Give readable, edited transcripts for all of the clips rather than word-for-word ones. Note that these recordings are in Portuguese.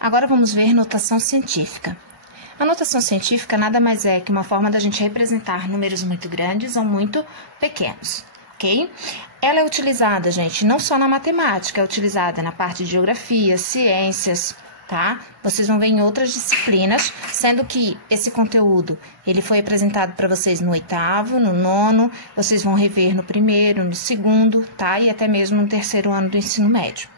Agora vamos ver notação científica. A notação científica nada mais é que uma forma da gente representar números muito grandes ou muito pequenos, ok? Ela é utilizada, gente, não só na matemática, é utilizada na parte de geografia, ciências, tá? Vocês vão ver em outras disciplinas, sendo que esse conteúdo, ele foi apresentado para vocês no 8º, no 9º, vocês vão rever no 1º, no 2º, tá? E até mesmo no 3º ano do ensino médio.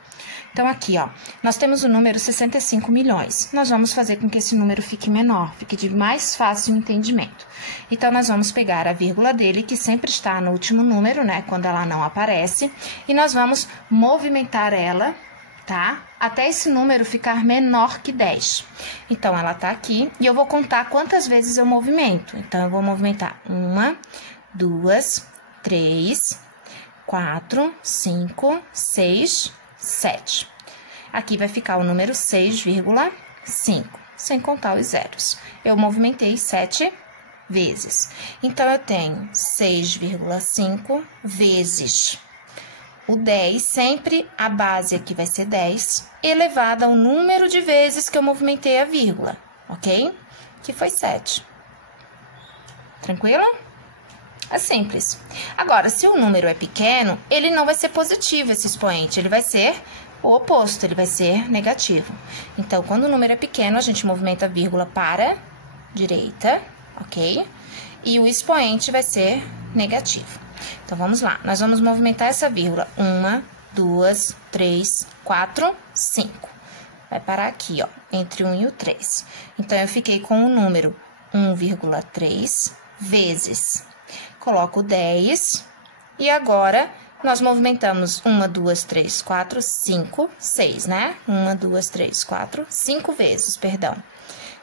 Então, aqui, ó, nós temos o número 65 milhões. Nós vamos fazer com que esse número fique menor, fique de mais fácil entendimento. Então, nós vamos pegar a vírgula dele, que sempre está no último número, né, quando ela não aparece, e nós vamos movimentar ela, tá, até esse número ficar menor que 10. Então, ela tá aqui, e eu vou contar quantas vezes eu movimento. Então, eu vou movimentar 1, 2, 3, 4, 5, 6, 7. Aqui vai ficar o número 6,5, sem contar os zeros. Eu movimentei 7 vezes. Então, eu tenho 6,5 vezes o 10, sempre a base aqui vai ser 10, elevado ao número de vezes que eu movimentei a vírgula, ok? Que foi 7. Tranquilo? É simples. Agora, se o número é pequeno, ele não vai ser positivo, esse expoente, ele vai ser o oposto, ele vai ser negativo. Então, quando o número é pequeno, a gente movimenta a vírgula para a direita, ok? E o expoente vai ser negativo. Então, vamos lá. Nós vamos movimentar essa vírgula. 1, 2, 3, 4, 5. Vai parar aqui, ó, entre 1 e o 3. Então, eu fiquei com o número 1,3 vezes. Coloco 10 e agora nós movimentamos 1, 2, 3, 4, 5, 6, né? 1, 2, 3, 4, 5 vezes, perdão.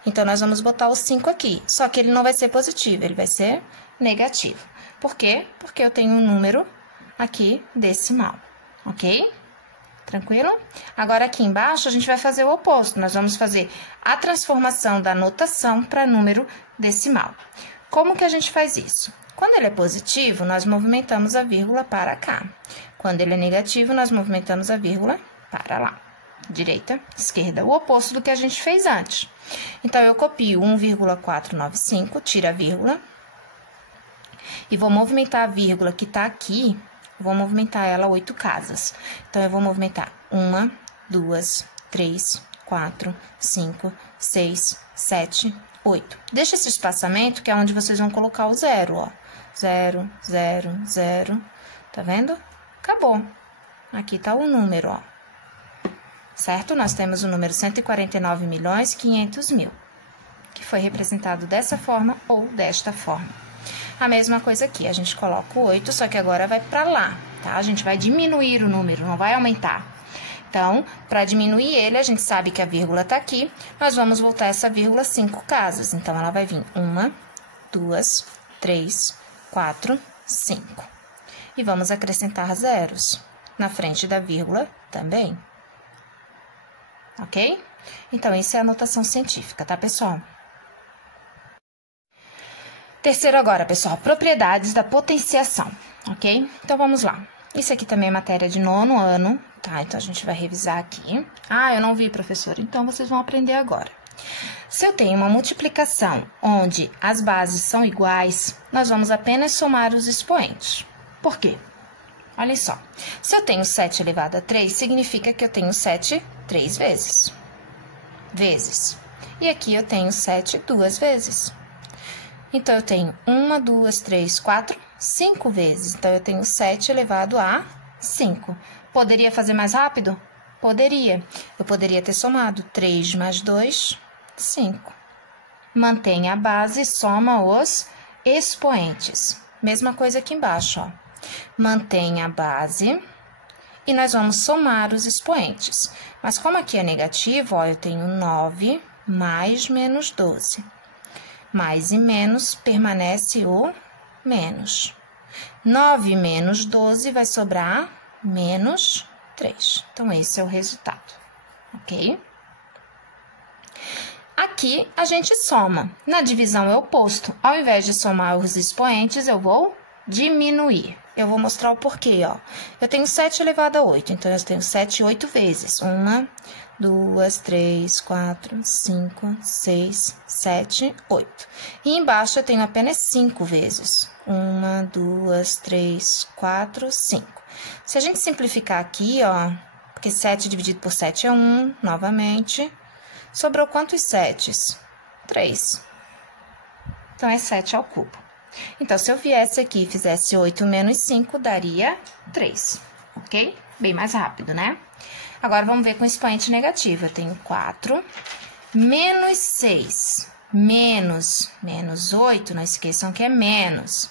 Então, nós vamos botar o 5 aqui, só que ele não vai ser positivo, ele vai ser negativo. Por quê? Porque eu tenho um número aqui decimal, ok? Tranquilo? Agora, aqui embaixo, a gente vai fazer o oposto, nós vamos fazer a transformação da notação para número decimal. Como que a gente faz isso? Quando ele é positivo, nós movimentamos a vírgula para cá. Quando ele é negativo, nós movimentamos a vírgula para lá. Direita, esquerda, o oposto do que a gente fez antes. Então, eu copio 1,495, tiro a vírgula. E vou movimentar a vírgula que tá aqui, vou movimentar ela 8 casas. Então, eu vou movimentar 1, 2, 3, 4, 5, 6, 7, 8. Deixa esse espaçamento, que é onde vocês vão colocar o 0, ó. 0, 0, 0. Tá vendo? Acabou. Aqui tá o número, ó. Certo? Nós temos o número 149.500.000, que foi representado dessa forma ou desta forma. A mesma coisa aqui, a gente coloca o 8, só que agora vai pra lá, tá? A gente vai diminuir o número, não vai aumentar. Então, para diminuir ele, a gente sabe que a vírgula tá aqui, nós vamos voltar essa vírgula 5 casas. Então, ela vai vir 1, 2, 3, 4, 5. E vamos acrescentar zeros na frente da vírgula também. Ok? Então, isso é a notação científica, tá, pessoal? Terceiro agora, pessoal, propriedades da potenciação, ok? Então, vamos lá. Isso aqui também é matéria de 9º ano, tá? Então, a gente vai revisar aqui. Ah, eu não vi, professora. Então, vocês vão aprender agora. Se eu tenho uma multiplicação onde as bases são iguais, nós vamos apenas somar os expoentes. Por quê? Olha só. Se eu tenho 7 elevado a 3, significa que eu tenho 7 3 vezes. E aqui eu tenho 7 2 vezes. Então, eu tenho 1, 2, 3, 4, 5 vezes. Então, eu tenho 7 elevado a 5. Poderia fazer mais rápido? Poderia. Eu poderia ter somado 3 mais 2, 5. Mantém a base e soma os expoentes. Mesma coisa aqui embaixo, ó. Mantém a base e nós vamos somar os expoentes. Mas como aqui é negativo, ó, eu tenho 9 mais menos 12. Mais e menos, permanece o menos. 9 menos 12 vai sobrar menos 3. Então, esse é o resultado, ok? Aqui, a gente soma. Na divisão é o oposto. Ao invés de somar os expoentes, eu vou diminuir. eu vou mostrar o porquê, ó. Eu tenho 7 elevado a 8, então eu tenho 7 8 vezes. 1, 2, 3, 4, 5, 6, 7, 8. E embaixo eu tenho apenas 5 vezes. 1, 2, 3, 4, 5. Se a gente simplificar aqui, ó, porque 7 dividido por 7 é 1, novamente. Sobrou quantos 7? 3. Então, é 7 ao cubo. Então, se eu viesse aqui e fizesse 8 menos 5, daria 3, ok? Bem mais rápido, né? Agora, vamos ver com expoente negativo. Eu tenho 4 menos 6 menos 8, não esqueçam que é menos.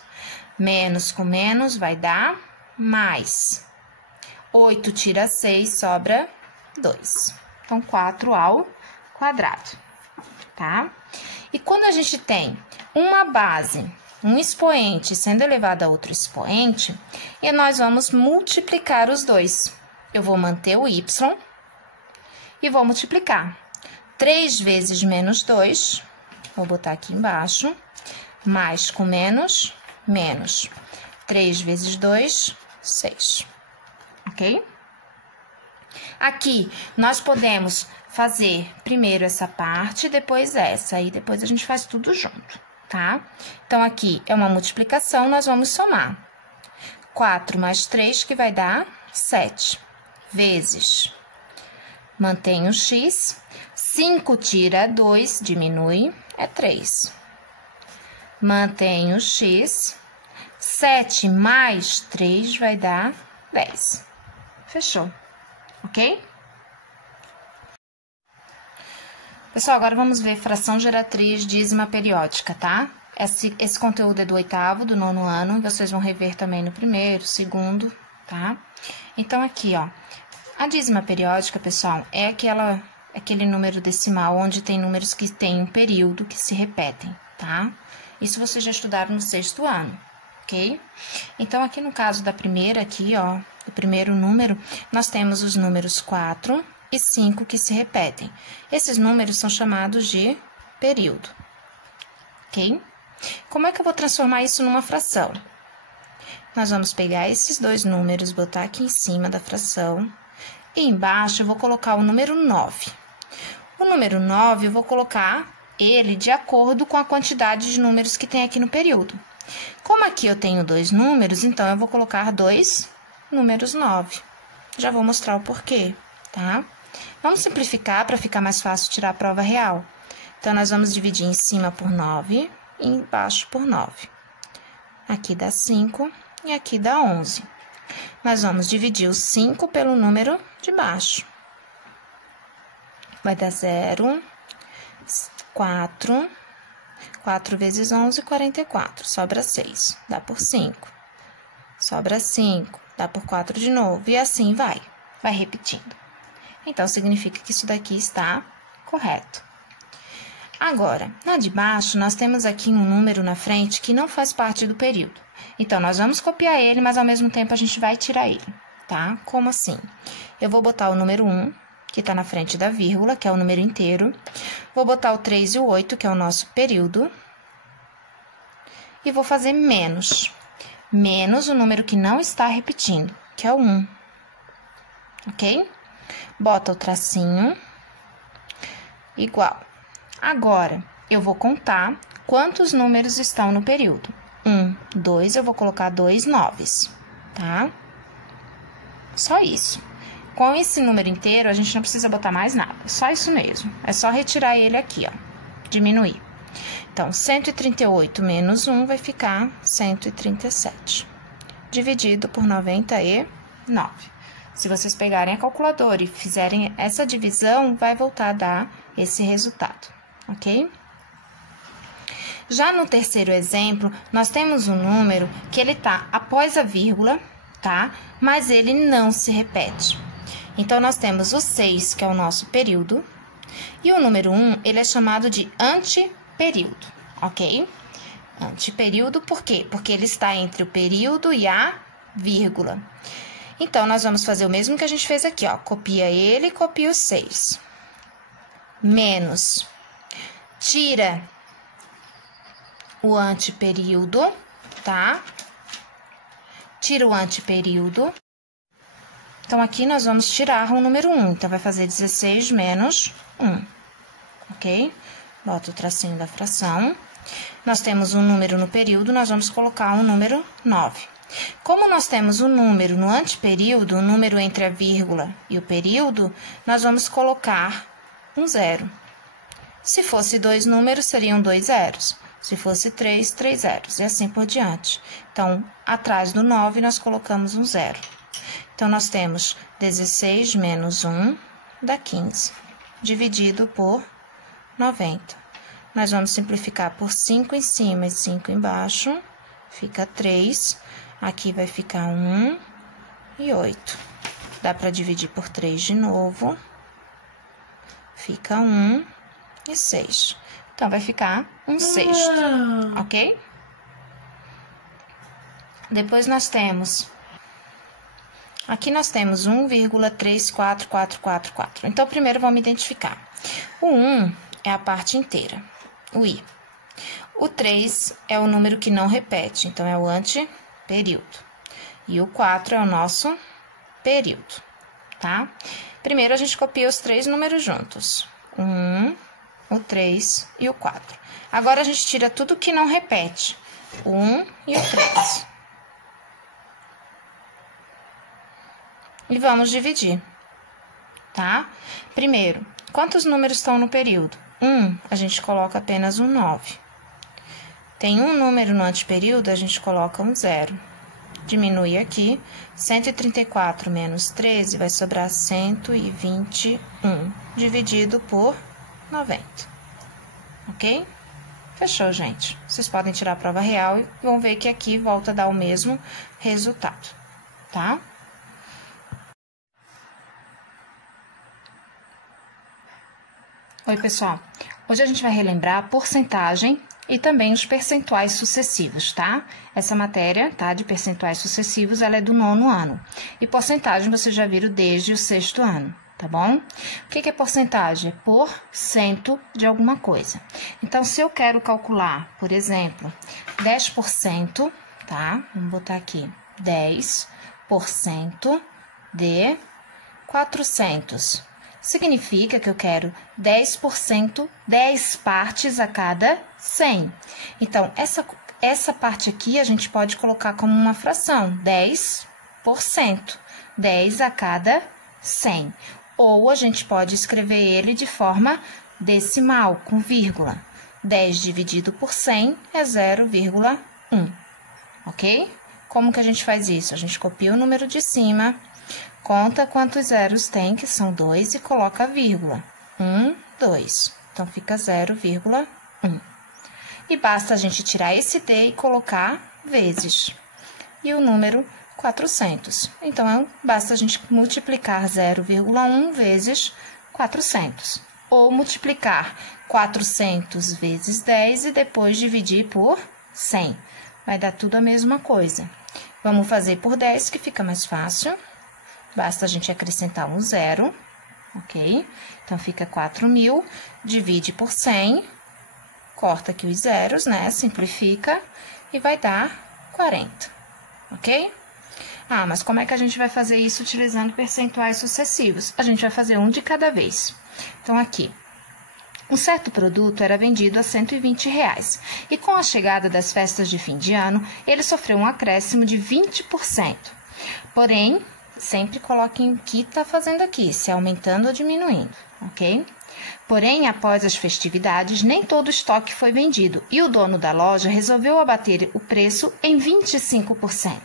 Menos com menos vai dar mais. 8 tira 6, sobra 2. Então, 4 ao quadrado, tá? E quando a gente tem uma base, um expoente sendo elevado a outro expoente, e nós vamos multiplicar os dois. Eu vou manter o y e vou multiplicar. 3 vezes menos 2, vou botar aqui embaixo, mais com menos, menos. 3 vezes 2, 6. Ok? Aqui, nós podemos fazer primeiro essa parte, depois essa, e depois a gente faz tudo junto, tá? Então, aqui é uma multiplicação, nós vamos somar. 4 mais 3, que vai dar 7, vezes. Mantém o x. 5 tira 2, diminui, é 3. Mantém o x. 7 mais 3 vai dar 10. Fechou, ok? Pessoal, agora vamos ver fração geratriz dízima periódica, tá? Esse conteúdo é do 8º, do 9º ano, vocês vão rever também no 1º, 2º, tá? Então, aqui, ó, a dízima periódica, pessoal, é aquele número decimal onde tem números que têm um período que se repetem, tá? Isso vocês já estudaram no 6º ano, ok? Então, aqui no caso da primeira, aqui, ó, do primeiro número, nós temos os números 4 e 5 que se repetem. Esses números são chamados de período, ok? Como é que eu vou transformar isso numa fração? Nós vamos pegar esses dois números, botar aqui em cima da fração, e embaixo eu vou colocar o número 9. O número 9, eu vou colocar ele de acordo com a quantidade de números que tem aqui no período. Como aqui eu tenho dois números, então eu vou colocar dois números 9. Já vou mostrar o porquê, tá? Vamos simplificar para ficar mais fácil tirar a prova real. Então, nós vamos dividir em cima por 9 e embaixo por 9. Aqui dá 5 e aqui dá 11. Nós vamos dividir o 5 pelo número de baixo. Vai dar 0, 4, 4 vezes 11, 44. Sobra 6, dá por 5. Sobra 5, dá por 4 de novo, e assim vai repetindo. Então, significa que isso daqui está correto. Agora, na de baixo, nós temos aqui um número na frente que não faz parte do período. Então, nós vamos copiar ele, mas ao mesmo tempo a gente vai tirar ele, tá? Como assim? Eu vou botar o número 1, que está na frente da vírgula, que é o número inteiro. Vou botar o 3 e o 8, que é o nosso período. E vou fazer menos. Menos o número que não está repetindo, que é o 1. Ok? Bota o tracinho, igual. Agora, eu vou contar quantos números estão no período. 1, 2, eu vou colocar 2 9s, tá? Só isso. Com esse número inteiro, a gente não precisa botar mais nada, só isso mesmo. É só retirar ele aqui, ó, diminuir. Então, 138 menos 1 vai ficar 137, dividido por 99. Se vocês pegarem a calculadora e fizerem essa divisão, vai voltar a dar esse resultado, ok? Já no terceiro exemplo, nós temos um número que ele tá após a vírgula, tá? Mas ele não se repete. Então, nós temos o 6, que é o nosso período, e o número 1, ele é chamado de antiperíodo, ok? Antiperíodo, por quê? Porque ele está entre o período e a vírgula. Então, nós vamos fazer o mesmo que a gente fez aqui, ó. Copia ele e copia o 6. Menos. Tira o antiperíodo, tá? tira o anteperíodo. Então, aqui nós vamos tirar o número 1. Então, vai fazer 16 menos 1, ok? Bota o tracinho da fração. Nós temos um número no período, nós vamos colocar um número 9. Como nós temos um número no anteperíodo, um número entre a vírgula e o período, nós vamos colocar um 0. Se fosse 2 números, seriam 2 zeros. Se fosse 3, 3 zeros, e assim por diante. Então, atrás do 9, nós colocamos um 0. Então, nós temos 16 menos 1 dá 15, dividido por 90. Nós vamos simplificar por 5 em cima e 5 embaixo, fica 3. Aqui vai ficar 1 e 8. Dá para dividir por 3 de novo, fica 1 e 6. Então, vai ficar um sexto, ok? Depois, nós temos... Aqui nós temos 1,34444. Então, primeiro vamos identificar. O 1 é a parte inteira, o i. O 3 é o número que não repete, então é o anteperíodo. E o 4 é o nosso período, tá? Primeiro, a gente copia os 3 números juntos. O 1, o 3 e o 4. Agora, a gente tira tudo que não repete, o 1 e o 3. E vamos dividir, tá? Primeiro, quantos números estão no período? 1, a gente coloca apenas um 9. Tem um número no anteperíodo, a gente coloca um 0. Diminui aqui, 134 menos 13 vai sobrar 121, dividido por 90. Ok? Fechou, gente. Vocês podem tirar a prova real e vão ver que aqui volta a dar o mesmo resultado, tá? Oi, pessoal. Hoje a gente vai relembrar a porcentagem e também os percentuais sucessivos, tá? Essa matéria, tá, de percentuais sucessivos, ela é do 9º ano. E porcentagem vocês já viram desde o 6º ano, tá bom? O que é porcentagem? É por cento de alguma coisa. Então, se eu quero calcular, por exemplo, 10%, tá? Vamos botar aqui, 10% de 400. Significa que eu quero 10%, 10 partes a cada 100. Então, essa parte aqui a gente pode colocar como uma fração, 10%, 10 a cada 100. Ou a gente pode escrever ele de forma decimal, com vírgula. 10 dividido por 100 é 0,1, ok? Como que a gente faz isso? A gente copia o número de cima, conta quantos zeros tem, que são 2, e coloca a vírgula. 1, 2. Então, fica 0,1. E basta a gente tirar esse D e colocar vezes. E o número 400. Então, basta a gente multiplicar 0,1 vezes 400. Ou multiplicar 400 vezes 10 e depois dividir por 100. Vai dar tudo a mesma coisa. Vamos fazer por 10, que fica mais fácil. Basta a gente acrescentar um 0, ok? Então, fica 4.000, divide por 100, corta aqui os zeros, né? Simplifica e vai dar 40, ok? Ah, mas como é que a gente vai fazer isso utilizando percentuais sucessivos? A gente vai fazer um de cada vez. Então, aqui, um certo produto era vendido a R$120, e com a chegada das festas de fim de ano, ele sofreu um acréscimo de 20%. Porém, sempre coloquem o que está fazendo aqui, se é aumentando ou diminuindo, ok? Porém, após as festividades, nem todo o estoque foi vendido e o dono da loja resolveu abater o preço em 25%.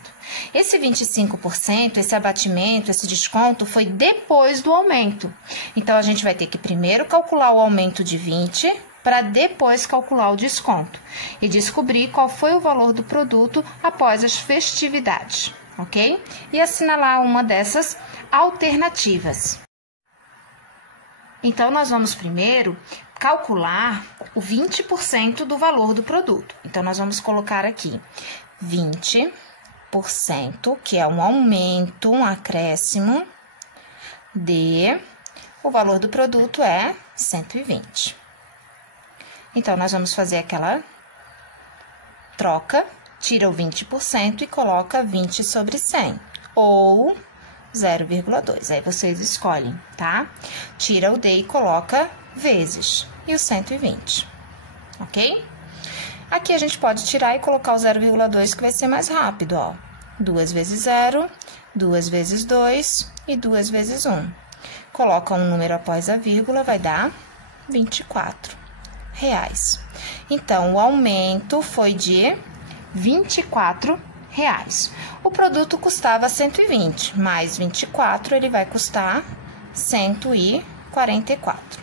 Esse 25%, esse abatimento, esse desconto foi depois do aumento. Então, a gente vai ter que primeiro calcular o aumento de 20% para depois calcular o desconto e descobrir qual foi o valor do produto após as festividades. Ok? E assinalar uma dessas alternativas. Então, nós vamos primeiro calcular o 20% do valor do produto. Então, nós vamos colocar aqui 20%, que é um aumento, um acréscimo, de... O valor do produto é 120. Então, nós vamos fazer aquela troca tira o 20% e coloca 20 sobre 100, ou 0,2. Aí vocês escolhem, tá? Tira o D e coloca vezes, e o 120, ok? Aqui a gente pode tirar e colocar o 0,2, que vai ser mais rápido, ó. 2 vezes 0, 2 vezes 2 e 2 vezes 1. Coloca um número após a vírgula, vai dar R$24. Então, o aumento foi de R$24. O produto custava 120, mais 24, ele vai custar 144.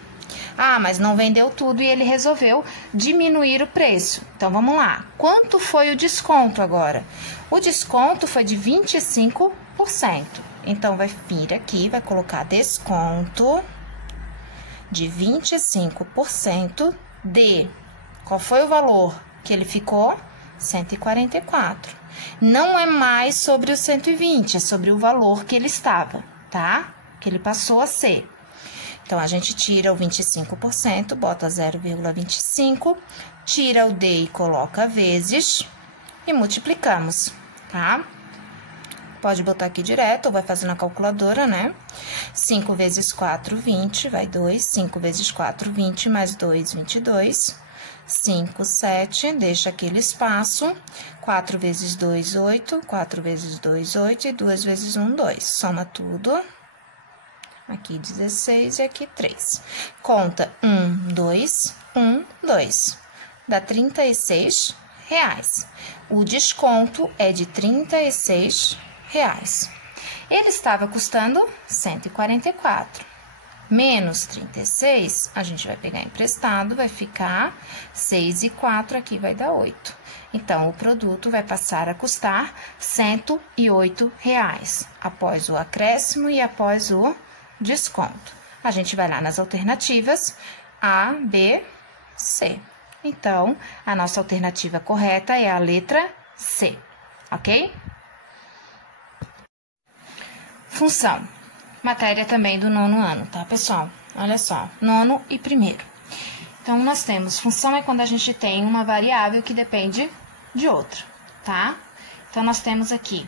Ah, mas não vendeu tudo e ele resolveu diminuir o preço. Então, vamos lá. Quanto foi o desconto agora? O desconto foi de 25%. Então, vai vir aqui, vai colocar desconto de 25% de... Qual foi o valor que ele ficou? 144. Não é mais sobre o 120, é sobre o valor que ele estava, tá? Que ele passou a ser. Então, a gente tira o 25%, bota 0,25, tira o D e coloca vezes e multiplicamos, tá? Pode botar aqui direto ou vai fazer na calculadora, né? 5 vezes 4, 20, vai 2. 5 vezes 4, 20, mais 2, 22. 5, 7, deixa aquele espaço. 4 vezes 2, 8. 4 vezes 2, 8. E 2 vezes 1, 2. Soma tudo. Aqui 16 e aqui 3. Conta 1, 2, 1, 2. Dá R$36. O desconto é de R$36. Ele estava custando 144. Menos 36, a gente vai pegar emprestado, vai ficar 6 e 4, aqui vai dar 8. Então, o produto vai passar a custar R$108, após o acréscimo e após o desconto. A gente vai lá nas alternativas A, B, C. Então, a nossa alternativa correta é a letra C, ok? Função. Matéria também do 9º ano, tá, pessoal? Olha só, 9º e 1º. Então, nós temos, função é quando a gente tem uma variável que depende de outra, tá? Então, nós temos aqui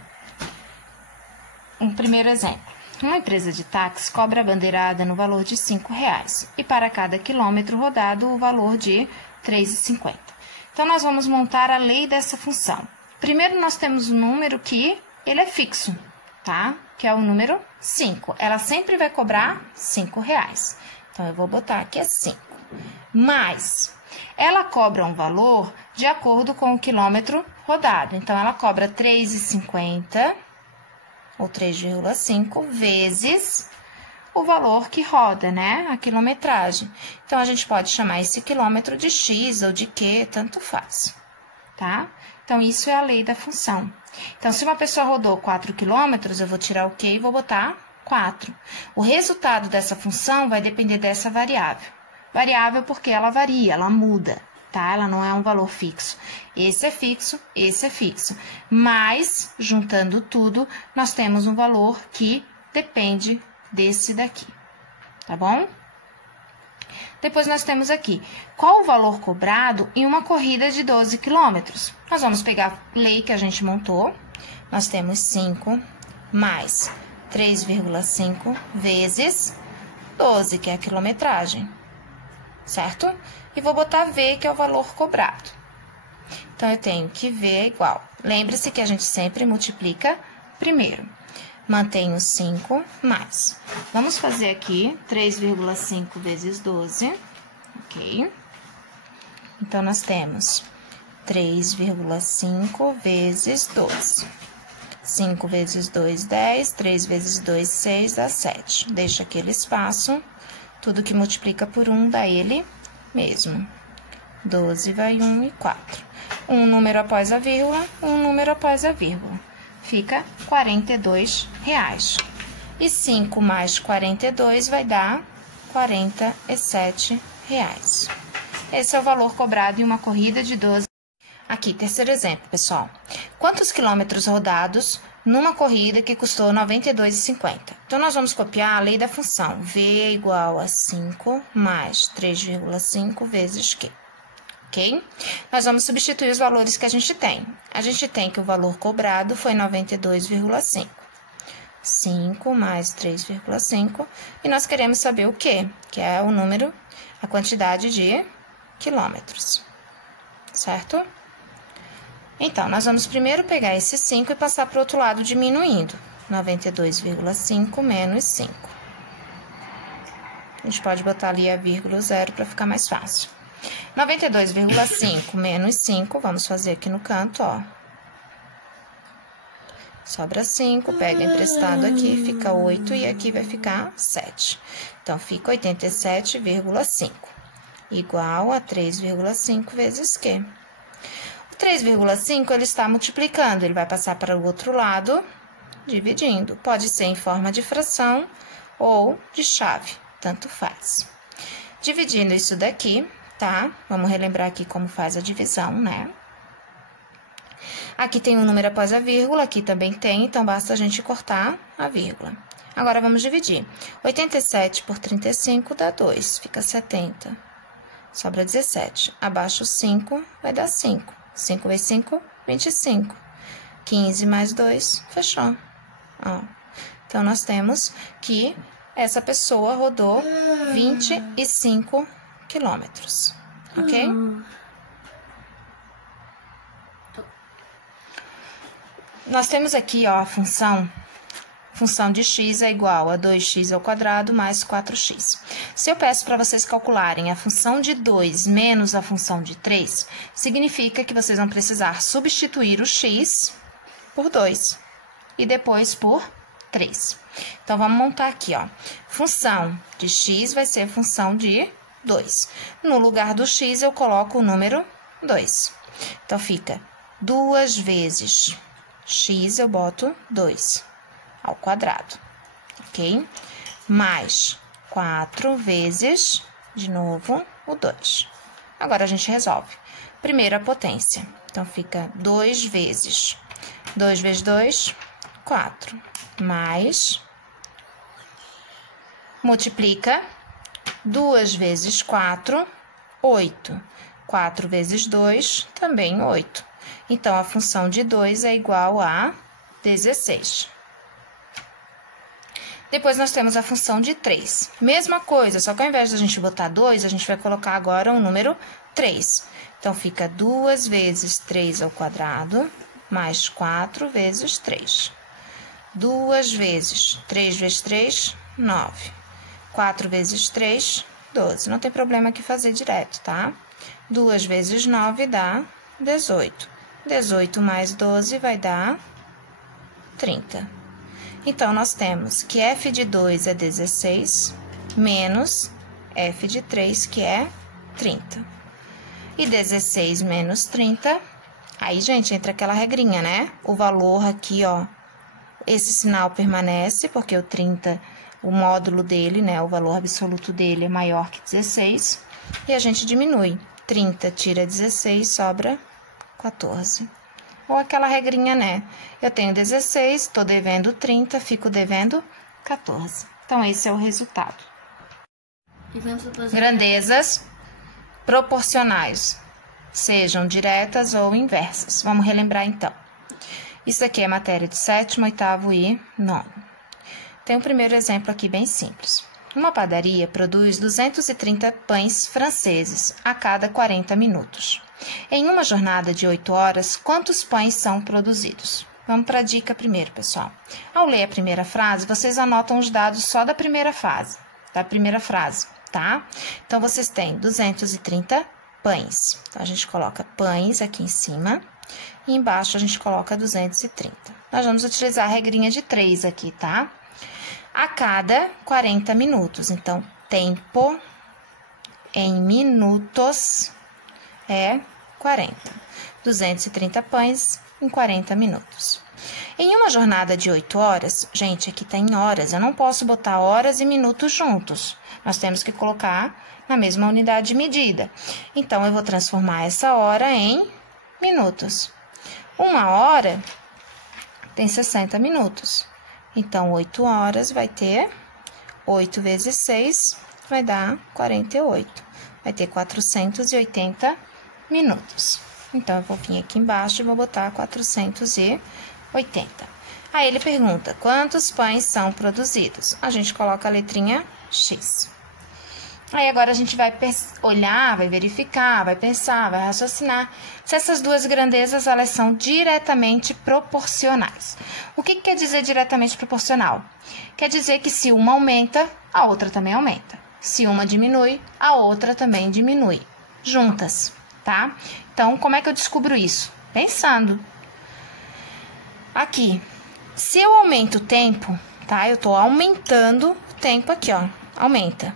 um primeiro exemplo. Uma empresa de táxi cobra a bandeirada no valor de R$5 e para cada quilômetro rodado o valor de R$3,50. Então, nós vamos montar a lei dessa função. Primeiro, nós temos um número que ele é fixo, tá? Que é o número 5. Ela sempre vai cobrar R$5. Então, eu vou botar aqui é 5. Mas, ela cobra um valor de acordo com o quilômetro rodado. Então, ela cobra R$3,50 ou 3,5 vezes o valor que roda, né? A quilometragem. Então, a gente pode chamar esse quilômetro de X ou de Q, tanto faz, tá? Então, isso é a lei da função. Então, se uma pessoa rodou 4 quilômetros, eu vou tirar o Q e vou botar 4. O resultado dessa função vai depender dessa variável. Variável porque ela varia, ela muda, tá? Ela não é um valor fixo. Esse é fixo, esse é fixo. Mas, juntando tudo, nós temos um valor que depende desse daqui, tá bom? Depois, nós temos aqui, qual o valor cobrado em uma corrida de 12 quilômetros? Nós vamos pegar a lei que a gente montou. Nós temos 5 mais 3,5 vezes 12, que é a quilometragem, certo? E vou botar V, que é o valor cobrado. Então, eu tenho que V é igual. Lembre-se que a gente sempre multiplica primeiro. Mantenho 5 mais. Vamos fazer aqui 3,5 vezes 12, ok? Então, nós temos 3,5 vezes 12. 5 vezes 2, 10. 3 vezes 2, 6, dá 7. Deixa aquele espaço. Tudo que multiplica por 1 dá ele mesmo. 12 vai 1 e 4. Um número após a vírgula, um número após a vírgula. Fica R$42. E 5 mais 42 vai dar R$47. Esse é o valor cobrado em uma corrida de 12. Aqui, terceiro exemplo, pessoal. Quantos quilômetros rodados numa corrida que custou R$ 92,50? Então, nós vamos copiar a lei da função. V igual a 5 mais 3,5 vezes Q. ok? Nós vamos substituir os valores que a gente tem. A gente tem que o valor cobrado foi 92,5. 5 mais 3,5. E nós queremos saber o quê? Que é o número, a quantidade de quilômetros. Certo? Então, nós vamos primeiro pegar esse 5 e passar para o outro lado diminuindo. 92,5 menos 5. A gente pode botar ali a vírgula 0 para ficar mais fácil. 92,5 menos 5, vamos fazer aqui no canto, ó. Sobra 5, pega emprestado aqui, fica 8 e aqui vai ficar 7. Então, fica 87,5, igual a 3,5 vezes Q. O 3,5, ele está multiplicando, ele vai passar para o outro lado, dividindo. Pode ser em forma de fração ou de chave, tanto faz. Dividindo isso daqui, tá? Vamos relembrar aqui como faz a divisão, né? Aqui tem um número após a vírgula, aqui também tem, então basta a gente cortar a vírgula. Agora, vamos dividir. 87 por 35 dá 2, fica 70. Sobra 17. Abaixo 5 vai dar 5. 5 vezes 5, 25. 15 mais 2, fechou. Ó. Então, nós temos que essa pessoa rodou 25 quilômetros, ok? Nós temos aqui, ó, a função de x é igual a 2x ao quadrado mais 4x. Se eu peço para vocês calcularem a função de 2 menos a função de 3, significa que vocês vão precisar substituir o x por 2 e depois por 3. Então, vamos montar aqui, ó. Função de x vai ser função de 2. No lugar do x, eu coloco o número 2. Então, fica 2 vezes x, eu boto 2 ao quadrado, ok? Mais 4 vezes, de novo, o 2. Agora, a gente resolve. Primeiro, a potência. Então, fica 2 vezes 2, 4. Mais, multiplica, 2 vezes 4, 8. 4 vezes 2, também 8. Então, a função de 2 é igual a 16. Depois, nós temos a função de 3. Mesma coisa, só que ao invés de a gente botar 2, a gente vai colocar agora o número 3. Então, fica 2 vezes 3 ao quadrado, mais 4 vezes 3. 2 vezes 3 vezes 3, 9. 4 vezes 3, 12. Não tem problema aqui fazer direto, tá? 2 vezes 9 dá 18. 18 mais 12 vai dar 30. Então, nós temos que f de 2 é 16, menos f de 3, que é 30. E 16 menos 30, aí, gente, entra aquela regrinha, né? O valor aqui, ó, esse sinal permanece, porque o 30, o módulo dele, né, o valor absoluto dele é maior que 16, e a gente diminui. 30 tira 16, sobra 14. Ou aquela regrinha, né? Eu tenho 16, estou devendo 30, fico devendo 14. Então, esse é o resultado. Grandezas proporcionais, sejam diretas ou inversas. Vamos relembrar, então. Isso aqui é matéria de 7º, 8º e 9º. Tem um primeiro exemplo aqui bem simples. Uma padaria produz 230 pães franceses a cada 40 minutos. Em uma jornada de 8 horas, quantos pães são produzidos? Vamos para a dica primeiro, pessoal. Ao ler a primeira frase, vocês anotam os dados só da primeira frase, tá? Então, vocês têm 230 pães. Então, a gente coloca pães aqui em cima e embaixo a gente coloca 230. Nós vamos utilizar a regrinha de 3 aqui, tá? A cada 40 minutos. Então, tempo em minutos é 40. 230 pães em 40 minutos. Em uma jornada de 8 horas, gente, aqui tá em horas, eu não posso botar horas e minutos juntos. Nós temos que colocar na mesma unidade de medida. Então, eu vou transformar essa hora em minutos. Uma hora tem 60 minutos. Então, 8 horas vai ter 8 vezes 6, vai dar 48. Vai ter 480 minutos. Então, eu vou vir aqui embaixo e vou botar 480. Aí, ele pergunta, quantos pães são produzidos? A gente coloca a letrinha X. Aí, agora, a gente vai olhar, vai verificar, vai pensar, vai raciocinar se essas duas grandezas, elas são diretamente proporcionais. O que quer dizer diretamente proporcional? Quer dizer que se uma aumenta, a outra também aumenta. Se uma diminui, a outra também diminui. Juntas, tá? Então, como é que eu descubro isso? Pensando. Aqui, se eu aumento o tempo, tá? Eu tô aumentando o tempo aqui, ó. Aumenta.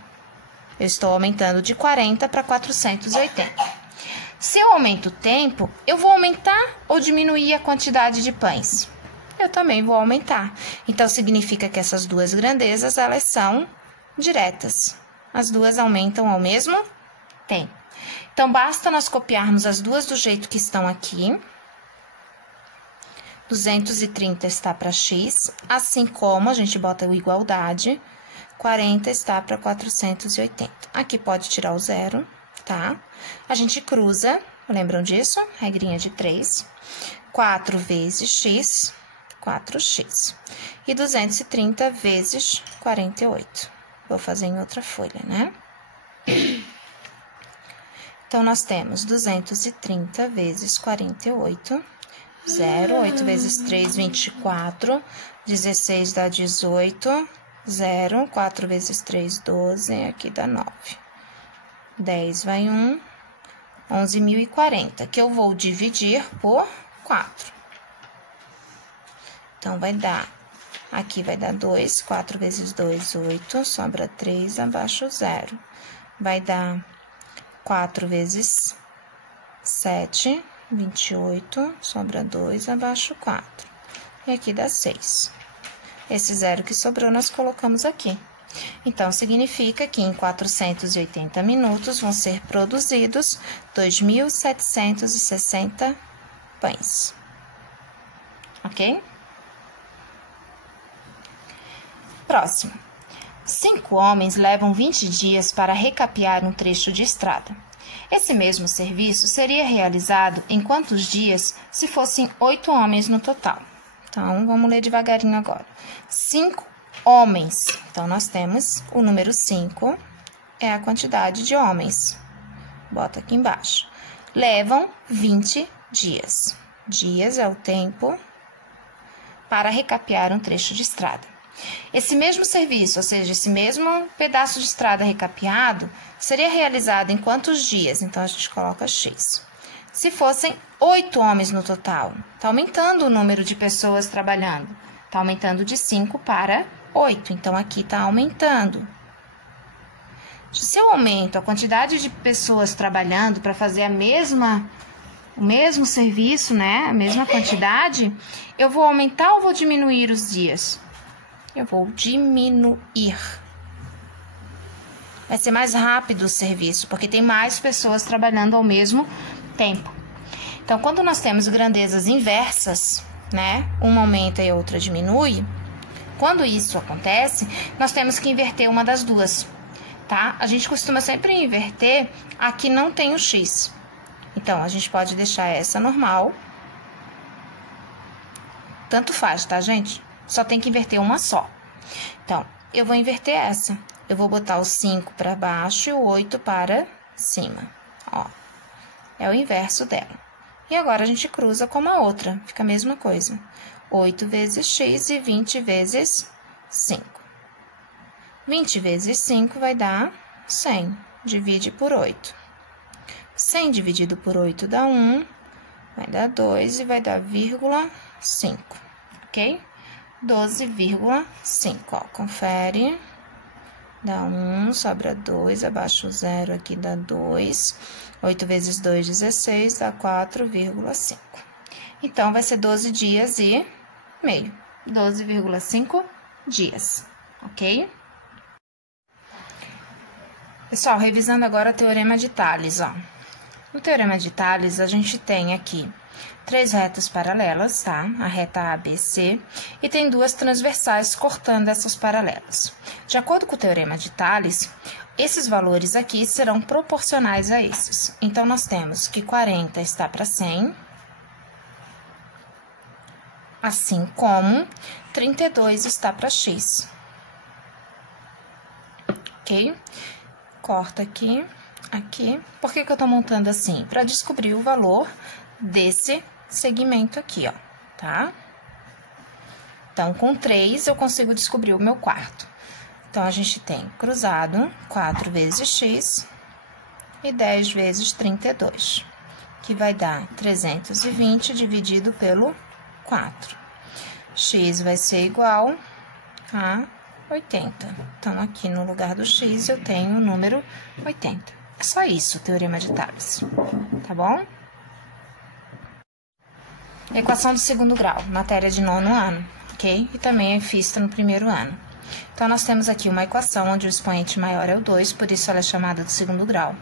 Eu estou aumentando de 40 para 480. Se eu aumento o tempo, eu vou aumentar ou diminuir a quantidade de pães? Eu também vou aumentar. Então, significa que essas duas grandezas, elas são diretas. As duas aumentam ao mesmo tempo. Então, basta nós copiarmos as duas do jeito que estão aqui. 230 está para X, assim como a gente bota o igualdade, 40 está para 480. Aqui pode tirar o zero, tá? A gente cruza, lembram disso? Regrinha de 3. 4 vezes X, 4x. E 230 vezes 48. Vou fazer em outra folha, né? Então, nós temos 230 vezes 48, 0, 8 vezes 3, 24, 16 dá 18, 0, 4 vezes 3, 12, aqui dá 9. 10 vai 1, 11.040, que eu vou dividir por 4. Então, vai dar, aqui vai dar 2, 4 vezes 2, 8, sobra 3, abaixo 0. Vai dar 4 vezes 7, 28, sobra 2, abaixo 4. E aqui dá 6. Esse zero que sobrou, nós colocamos aqui. Então, significa que em 480 minutos vão ser produzidos 2.760 pães. Ok? Próximo. 5 homens levam 20 dias para recapear um trecho de estrada. Esse mesmo serviço seria realizado em quantos dias se fossem 8 homens no total? Então, vamos ler devagarinho agora. 5 homens. Então, nós temos o número 5, é a quantidade de homens. Bota aqui embaixo. Levam 20 dias. Dias é o tempo para recapear um trecho de estrada. Esse mesmo serviço, ou seja, esse mesmo pedaço de estrada recapeado, seria realizado em quantos dias? Então, a gente coloca X. Se fossem 8 homens no total, está aumentando o número de pessoas trabalhando. Está aumentando de 5 para 8, então aqui está aumentando. Se eu aumento a quantidade de pessoas trabalhando para fazer o mesmo serviço, né, a mesma quantidade, eu vou aumentar ou vou diminuir os dias? Eu vou diminuir. Vai ser mais rápido o serviço, porque tem mais pessoas trabalhando ao mesmo tempo. Então, quando nós temos grandezas inversas, né, uma aumenta e a outra diminui, quando isso acontece, nós temos que inverter uma das duas, tá? A gente costuma sempre inverter a que não tem o X. Então, a gente pode deixar essa normal. Tanto faz, tá, gente? Só tem que inverter uma só. Então, eu vou inverter essa. Eu vou botar o 5 para baixo e o 8 para cima. Ó, é o inverso dela. E agora, a gente cruza com a outra. Fica a mesma coisa. 8 vezes x e 20 vezes 5. 20 vezes 5 vai dar 100. Divide por 8. 100 dividido por 8 dá 1. Vai dar 2 e vai dar vírgula 5. Ok? 12,5, ó, confere, dá 1, sobra 2, abaixo o 0, aqui dá 2, 8 vezes 2, 16, dá 4,5. Então, vai ser 12 dias e meio, 12,5 dias, ok? Pessoal, revisando agora o Teorema de Tales, ó. No Teorema de Tales, a gente tem aqui 3 retas paralelas, tá? A reta ABC, e tem 2 transversais cortando essas paralelas. De acordo com o Teorema de Tales, esses valores aqui serão proporcionais a esses. Então, nós temos que 40 está para 100, assim como 32 está para x. Ok? Corta aqui, aqui. Por que que eu tô montando assim? Para descobrir o valor desse segmento aqui, ó, tá? Então, com 3, eu consigo descobrir o meu quarto. Então, a gente tem cruzado 4 vezes x e 10 vezes 32, que vai dar 320 dividido pelo 4. X vai ser igual a 80. Então, aqui no lugar do x, eu tenho o número 80. É só isso, o teorema de Tales, tá bom? Equação do segundo grau, matéria de 9º ano, ok? E também é vista no 1º ano. Então, nós temos aqui uma equação onde o expoente maior é o 2, por isso ela é chamada do segundo grau.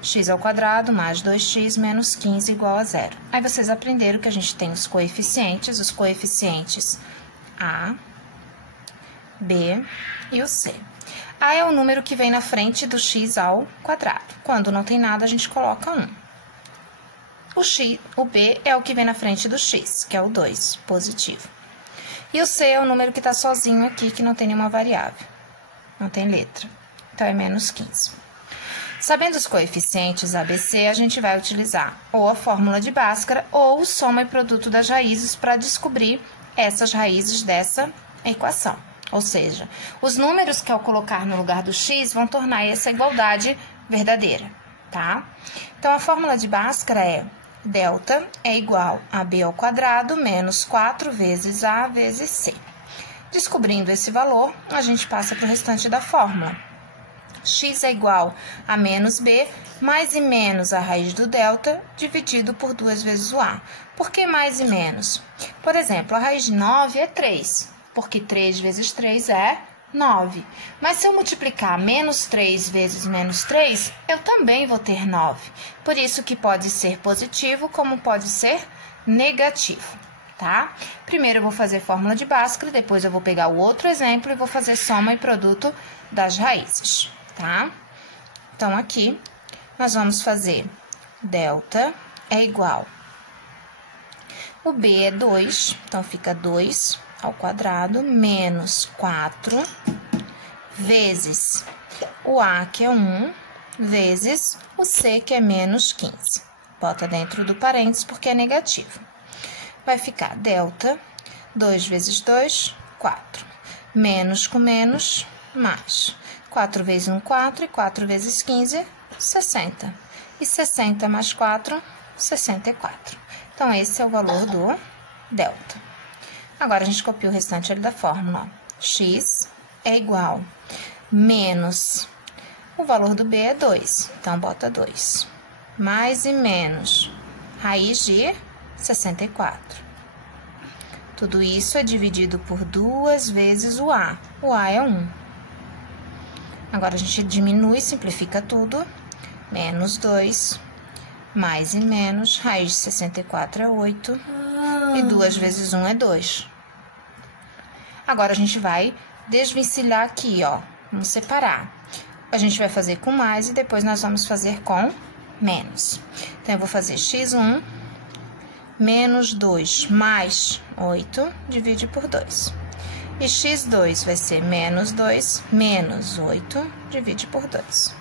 X ao quadrado mais 2x menos 15 igual a 0. Aí, vocês aprenderam que a gente tem os coeficientes A, B e o C. A é o número que vem na frente do x ao quadrado. Quando não tem nada, a gente coloca 1. O B é o que vem na frente do x, que é o 2, positivo. E o C é o número que está sozinho aqui, que não tem nenhuma variável, não tem letra. Então, é menos 15. Sabendo os coeficientes ABC, a gente vai utilizar ou a fórmula de Bhaskara ou o soma e produto das raízes para descobrir essas raízes dessa equação. Ou seja, os números que ao colocar no lugar do x vão tornar essa igualdade verdadeira, tá? Então, a fórmula de Bhaskara é delta é igual a b ao quadrado menos 4 vezes a vezes c. Descobrindo esse valor, a gente passa para o restante da fórmula. X é igual a menos b mais e menos a raiz do delta dividido por 2 vezes o a. Por que mais e menos? Por exemplo, a raiz de 9 é 3, porque 3 vezes 3 é 9. Mas se eu multiplicar menos 3 vezes menos 3, eu também vou ter 9. Por isso que pode ser positivo, como pode ser negativo, tá? Primeiro eu vou fazer fórmula de Bhaskara, depois eu vou pegar o outro exemplo e vou fazer soma e produto das raízes, tá? Então, aqui, nós vamos fazer delta é igual. O b é 2, então fica 2 ao quadrado, menos 4, vezes o a, que é 1, vezes o c, que é menos 15. Bota dentro do parênteses, porque é negativo. Vai ficar delta, 2 vezes 2, 4. Menos com menos, mais. 4 vezes 1, 4, e 4 vezes 15, 60. E 60 mais 4, 64. Então, esse é o valor do delta. Agora, a gente copia o restante ali da fórmula, ó. X é igual menos, o valor do b é 2, então bota 2, mais e menos, raiz de 64. Tudo isso é dividido por 2 vezes o a é 1. Agora, a gente diminui, simplifica tudo, menos 2, mais e menos, raiz de 64 é 8, e 2 vezes 1 é 2. Agora, a gente vai desvencilhar aqui, ó. Vamos separar. A gente vai fazer com mais e depois nós vamos fazer com menos. Então, eu vou fazer x1 menos 2 mais 8, divide por 2. E x2 vai ser menos 2 menos 8, divide por 2.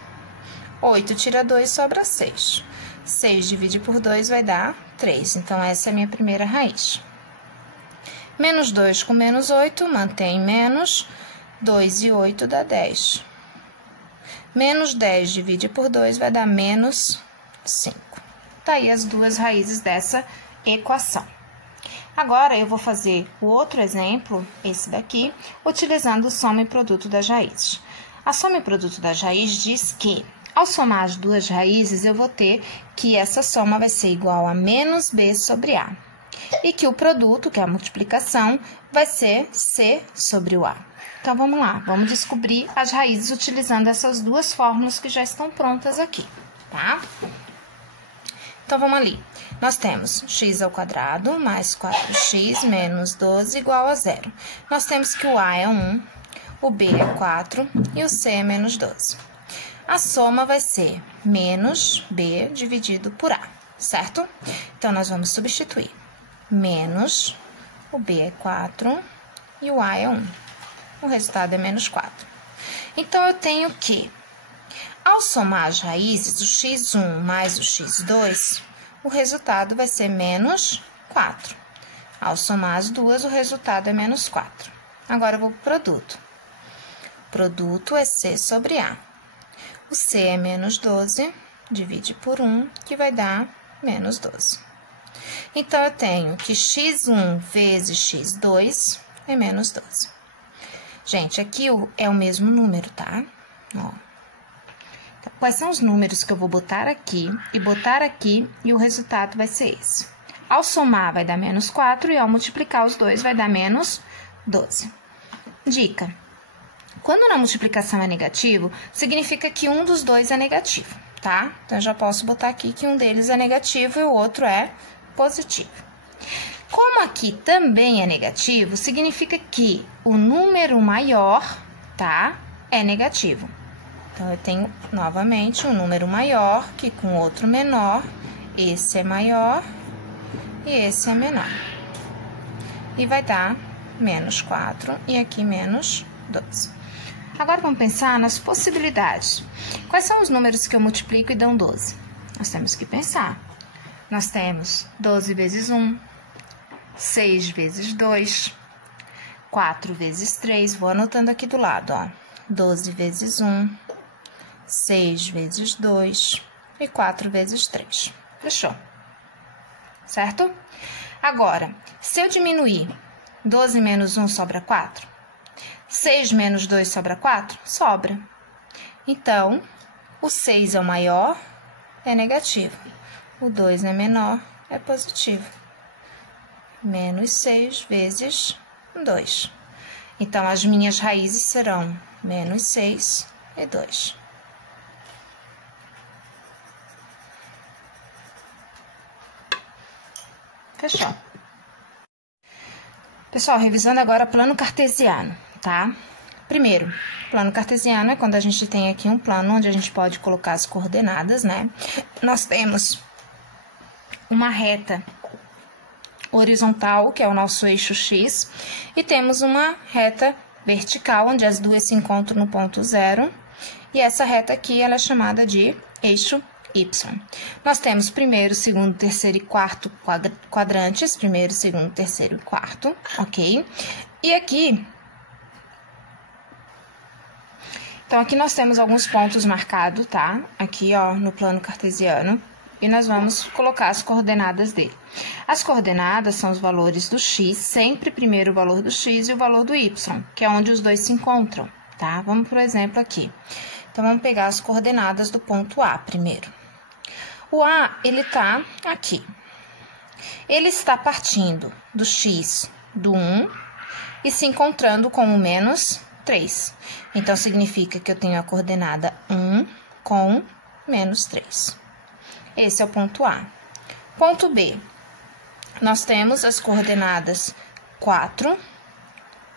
8 tira 2, sobra 6. 6 divide por 2 vai dar 3. Então, essa é a minha primeira raiz. Menos 2 com menos 8, mantém menos, 2 e 8 dá 10. Menos 10 divide por 2 vai dar menos 5. Tá aí as duas raízes dessa equação. Agora, eu vou fazer o outro exemplo, esse daqui, utilizando o soma e produto das raízes. A soma e produto das raízes diz que, ao somar as duas raízes, eu vou ter que essa soma vai ser igual a menos b sobre a. E que o produto, que é a multiplicação, vai ser c sobre o a. Então, vamos lá, vamos descobrir as raízes utilizando essas duas fórmulas que já estão prontas aqui, tá? Então, vamos ali. Nós temos x ao quadrado mais 4x menos 12 igual a 0. Nós temos que o a é 1, o b é 4 e o c é menos 12. a soma vai ser menos B dividido por A, certo? Então, nós vamos substituir. Menos, o B é 4 e o A é 1. O resultado é menos 4. Então, eu tenho que, ao somar as raízes do x1 mais o x2, o resultado vai ser menos 4. Ao somar as duas, o resultado é menos 4. Agora, eu vou para o produto. Produto é C sobre A. O C é menos 12, divide por 1, que vai dar menos 12. Então, eu tenho que x1 vezes x2 é menos 12. Gente, aqui é o mesmo número, tá? Ó. Então, quais são os números que eu vou botar aqui, e o resultado vai ser esse. Ao somar, vai dar menos 4, e ao multiplicar os dois, vai dar menos 12. Dica: quando na multiplicação é negativo, significa que um dos dois é negativo, tá? Então, eu já posso botar aqui que um deles é negativo e o outro é positivo. Como aqui também é negativo, significa que o número maior, tá, é negativo. Então, eu tenho novamente um número maior que com outro menor, esse é maior e esse é menor. E vai dar menos 4 e aqui menos 12. Agora, vamos pensar nas possibilidades. Quais são os números que eu multiplico e dão 12? Nós temos que pensar. Nós temos 12 vezes 1, 6 vezes 2, 4 vezes 3. Vou anotando aqui do lado, ó. 12 vezes 1, 6 vezes 2 e 4 vezes 3. Fechou? Certo? Agora, se eu diminuir 12 menos 1 sobra 4, 6 menos 2 sobra 4? Sobra. Então, o 6 é o maior, é negativo. O 2 é menor, é positivo. Menos 6 vezes 2. Então, as minhas raízes serão menos 6 e 2. Fechou. Pessoal, revisando agora plano cartesiano, tá? Primeiro, plano cartesiano é quando a gente tem aqui um plano onde a gente pode colocar as coordenadas, né? Nós temos uma reta horizontal, que é o nosso eixo X, e temos uma reta vertical, onde as duas se encontram no ponto zero, e essa reta aqui, ela é chamada de eixo Y. Nós temos primeiro, segundo, terceiro e quarto quadrantes, primeiro, segundo, terceiro e quarto, ok? E aqui, então, aqui nós temos alguns pontos marcados, tá? Aqui, ó, no plano cartesiano. E nós vamos colocar as coordenadas dele. As coordenadas são os valores do x, sempre primeiro o valor do x e o valor do y, que é onde os dois se encontram, tá? Vamos por exemplo aqui. Então, vamos pegar as coordenadas do ponto A primeiro. O A, ele tá aqui. Ele está partindo do x do 1 e se encontrando com o menos 3. Então, significa que eu tenho a coordenada 1 com menos 3. Esse é o ponto A. Ponto B, nós temos as coordenadas 4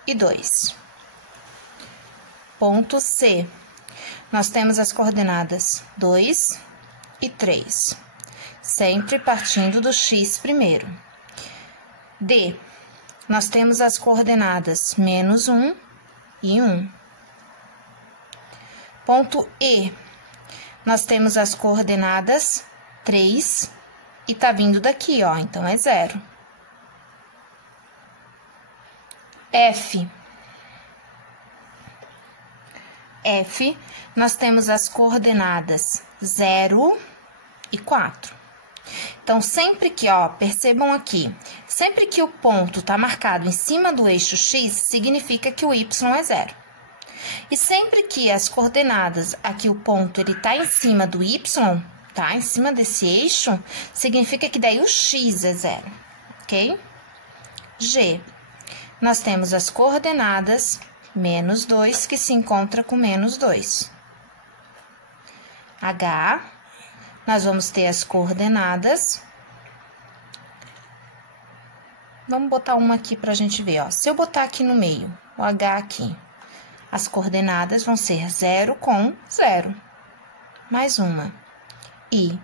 e 2. Ponto C, nós temos as coordenadas 2 e 3, sempre partindo do x primeiro. D, nós temos as coordenadas menos 1 e 1. Ponto E, nós temos as coordenadas 3 e tá vindo daqui, ó, então é 0. F, nós temos as coordenadas 0 e 4. Então, sempre que, ó, percebam aqui, sempre que o ponto tá marcado em cima do eixo X, significa que o Y é 0. E sempre que as coordenadas, aqui o ponto, ele tá em cima do Y, tá? Em cima desse eixo, significa que daí o x é 0, ok? G, nós temos as coordenadas menos 2, que se encontra com menos 2. H, nós vamos ter as coordenadas. Vamos botar uma aqui pra gente ver, ó. Se eu botar aqui no meio, o H aqui, as coordenadas vão ser 0 com 0. mais uma. E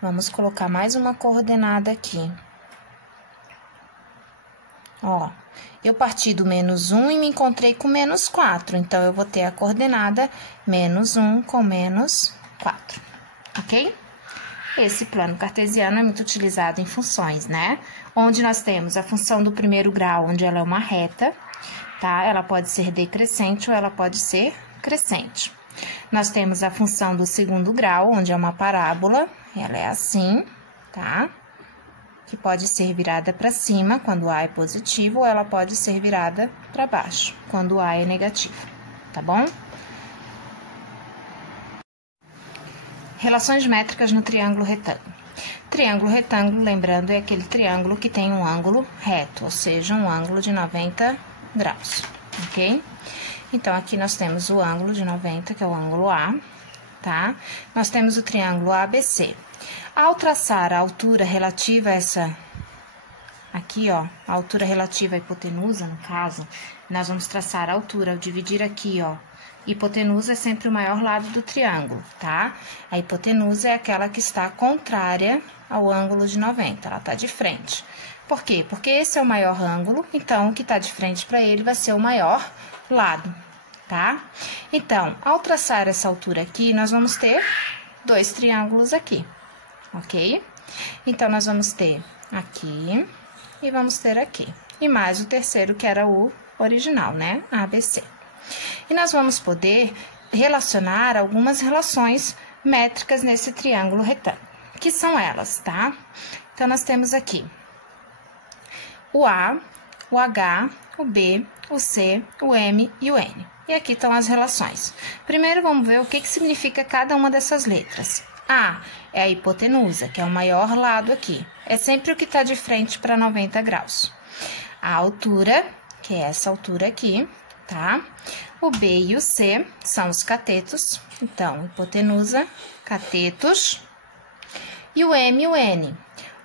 vamos colocar mais uma coordenada aqui. Ó, eu parti do menos 1 e me encontrei com menos 4. Então, eu vou ter a coordenada menos 1 com menos 4, ok? Esse plano cartesiano é muito utilizado em funções, né? Onde nós temos a função do primeiro grau, onde ela é uma reta, tá? Ela pode ser decrescente ou ela pode ser crescente. Nós temos a função do segundo grau, onde é uma parábola, ela é assim, tá? Que pode ser virada para cima, quando A é positivo, ou ela pode ser virada para baixo, quando A é negativo, tá bom? Relações métricas no triângulo retângulo. Triângulo retângulo, lembrando, é aquele triângulo que tem um ângulo reto, ou seja, um ângulo de 90 graus, ok? Então, aqui nós temos o ângulo de 90, que é o ângulo A, tá? Nós temos o triângulo ABC. Ao traçar a altura relativa a essa... Aqui, ó, a altura relativa à hipotenusa, no caso, nós vamos traçar a altura ao dividir aqui, ó. Hipotenusa é sempre o maior lado do triângulo, tá? A hipotenusa é aquela que está contrária ao ângulo de 90, ela tá de frente. Por quê? Porque esse é o maior ângulo, então, o que tá de frente para ele vai ser o maior lado, tá? Então, ao traçar essa altura aqui, nós vamos ter dois triângulos aqui, ok? Então, nós vamos ter aqui e vamos ter aqui. E mais o terceiro, que era o original, né? ABC. E nós vamos poder relacionar algumas relações métricas nesse triângulo retângulo, que são elas, tá? Então, nós temos aqui o A, o H, o B, o C, o M e o N. E aqui estão as relações. Primeiro, vamos ver o que significa cada uma dessas letras. A é a hipotenusa, que é o maior lado aqui. É sempre o que está de frente para 90 graus. A altura, que é essa altura aqui, tá? O B e o C são os catetos. Então, hipotenusa, catetos. E o M e o N.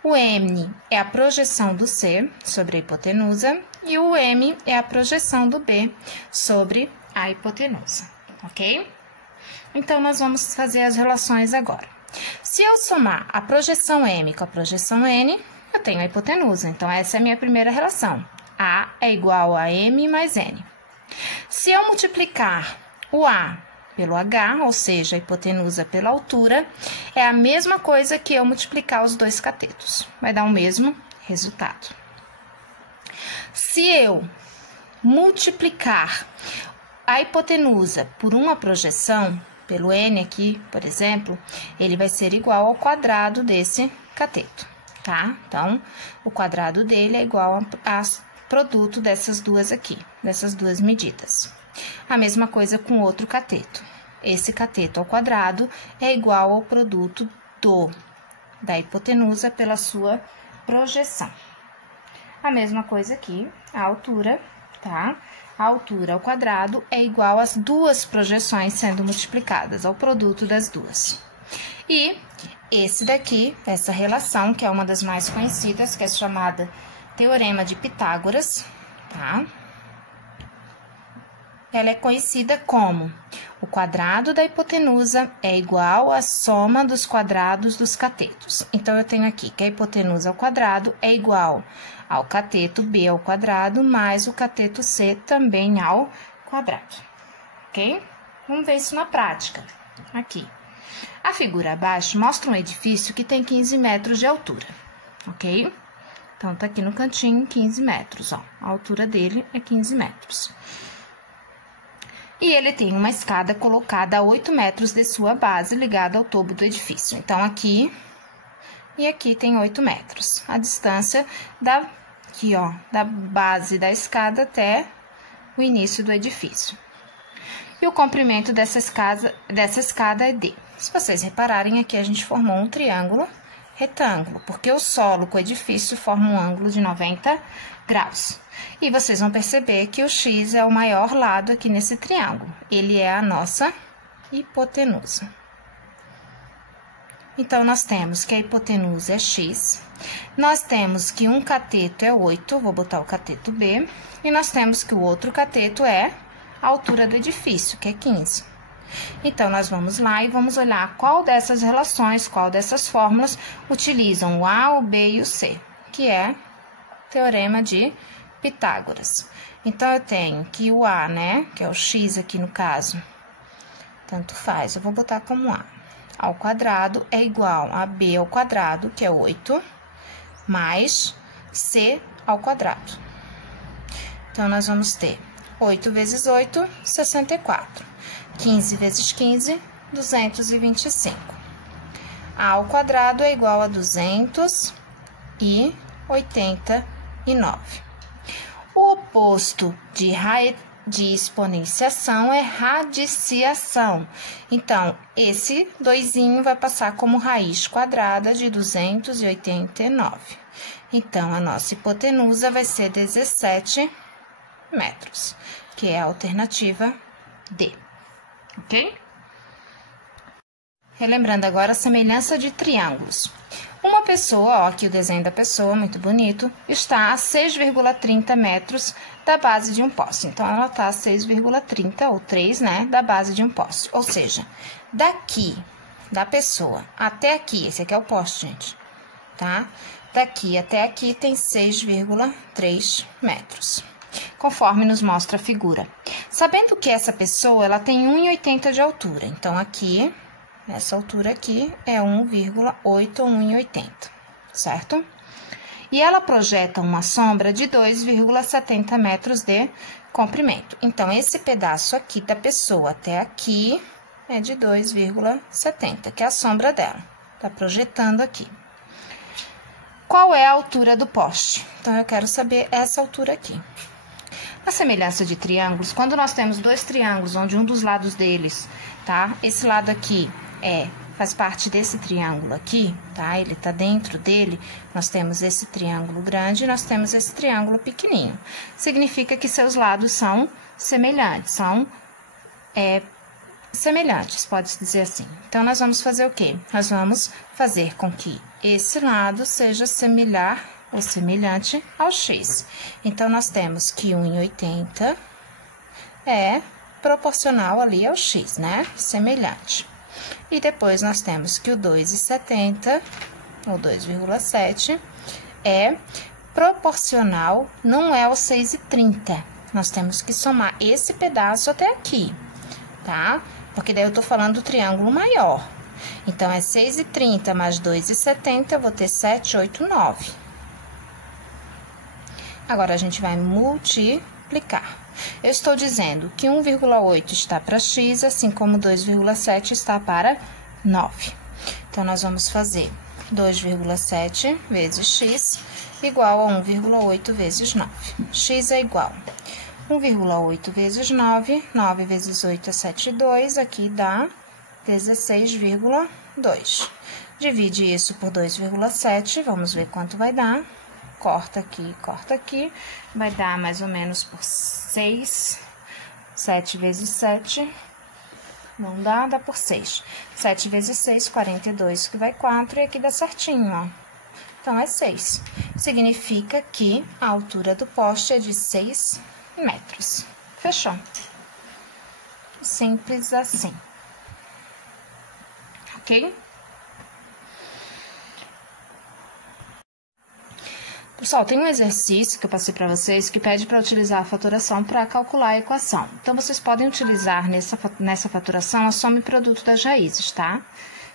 O M é a projeção do C sobre a hipotenusa e o M é a projeção do B sobre a hipotenusa, ok? Então, nós vamos fazer as relações agora. Se eu somar a projeção M com a projeção N, eu tenho a hipotenusa. Então, essa é a minha primeira relação. A é igual a M mais N. Se eu multiplicar o A pelo H, ou seja, a hipotenusa pela altura, é a mesma coisa que eu multiplicar os dois catetos. Vai dar o mesmo resultado. Se eu multiplicar a hipotenusa por uma projeção, pelo N aqui, por exemplo, ele vai ser igual ao quadrado desse cateto, tá? Então, o quadrado dele é igual ao produto dessas duas aqui, dessas duas medidas. A mesma coisa com outro cateto. Esse cateto ao quadrado é igual ao produto da hipotenusa pela sua projeção. A mesma coisa aqui, a altura, tá? A altura ao quadrado é igual às duas projeções sendo multiplicadas, ao produto das duas. E esse daqui, essa relação, que é uma das mais conhecidas, que é chamada Teorema de Pitágoras, tá? Ela é conhecida como o quadrado da hipotenusa é igual à soma dos quadrados dos catetos. Então, eu tenho aqui que a hipotenusa ao quadrado é igual ao cateto B ao quadrado mais o cateto C também ao quadrado, ok? Vamos ver isso na prática. Aqui. A figura abaixo mostra um edifício que tem 15 metros de altura, ok? Então, tá aqui no cantinho 15 metros, ó. A altura dele é 15 metros. E ele tem uma escada colocada a 8 metros de sua base, ligada ao topo do edifício. Então, aqui e aqui tem 8 metros. A distância aqui, ó, da base da escada até o início do edifício. E o comprimento dessa escada é D. Se vocês repararem, aqui a gente formou um triângulo retângulo, porque o solo com o edifício forma um ângulo de 90 graus. E vocês vão perceber que o X é o maior lado aqui nesse triângulo. Ele é a nossa hipotenusa. Então, nós temos que a hipotenusa é X. Nós temos que um cateto é 8, vou botar o cateto B. E nós temos que o outro cateto é a altura do edifício, que é 15. Então, nós vamos lá e vamos olhar qual dessas relações, qual dessas fórmulas utilizam o A, o B e o C, que é Teorema de Pitágoras. Então, eu tenho que o A, né, que é o x aqui no caso, tanto faz, eu vou botar como A ao quadrado é igual a B ao quadrado, que é 8, mais C ao quadrado. Então, nós vamos ter 8 vezes 8, 64. 15 vezes 15, 225. A ao quadrado é igual a 289. O oposto de exponenciação é radiciação. Então, esse doisinho vai passar como raiz quadrada de 289. Então, a nossa hipotenusa vai ser 17 metros, que é a alternativa D. Ok? Relembrando agora a semelhança de triângulos. Uma pessoa, ó, aqui o desenho da pessoa, muito bonito, está a 6,30 metros da base de um poste. Então, ela está a 6,30 ou 3, né, da base de um poste. Ou seja, daqui, da pessoa até aqui, esse aqui é o poste, gente, tá? Daqui até aqui tem 6,3 metros. Conforme nos mostra a figura. Sabendo que essa pessoa, ela tem 1,80 de altura. Então, aqui, essa altura aqui é 1,8 ou 1,80, certo? E ela projeta uma sombra de 2,70 metros de comprimento. Então, esse pedaço aqui da pessoa até aqui é de 2,70, que é a sombra dela. Tá projetando aqui. Qual é a altura do poste? Então, eu quero saber essa altura aqui. A semelhança de triângulos, quando nós temos dois triângulos, onde um dos lados deles, tá? Esse lado aqui faz parte desse triângulo aqui, tá? Ele tá dentro dele, nós temos esse triângulo grande e nós temos esse triângulo pequenininho. Significa que seus lados são semelhantes, semelhantes, pode-se dizer assim. Então, nós vamos fazer o quê? Nós vamos fazer com que esse lado seja similar ou semelhante ao x. Então, nós temos que 1,80 é proporcional ali ao x, né? Semelhante. E depois, nós temos que o 2,70, ou 2,7, é proporcional, não é ao 6,30. Nós temos que somar esse pedaço até aqui, tá? Porque daí eu tô falando do triângulo maior. Então, é 6,30 mais 2,70, eu vou ter 7,89. Agora, a gente vai multiplicar. Eu estou dizendo que 1,8 está para x, assim como 2,7 está para 9. Então, nós vamos fazer 2,7 vezes x igual a 1,8 vezes 9. X é igual a 1,8 vezes 9, 9 vezes 8 é 7,2, aqui dá 16,2. Divide isso por 2,7, vamos ver quanto vai dar. Corta aqui, vai dar mais ou menos por 6, 7 vezes 7, não dá por 6. 7 vezes 6, 42, que vai 4, e aqui dá certinho, ó. Então, é 6. Significa que a altura do poste é de 6 metros. Fechou? Simples assim. Ok? Pessoal, tem um exercício que eu passei para vocês que pede para utilizar a faturação para calcular a equação. Então, vocês podem utilizar nessa faturação a soma e produto das raízes, tá?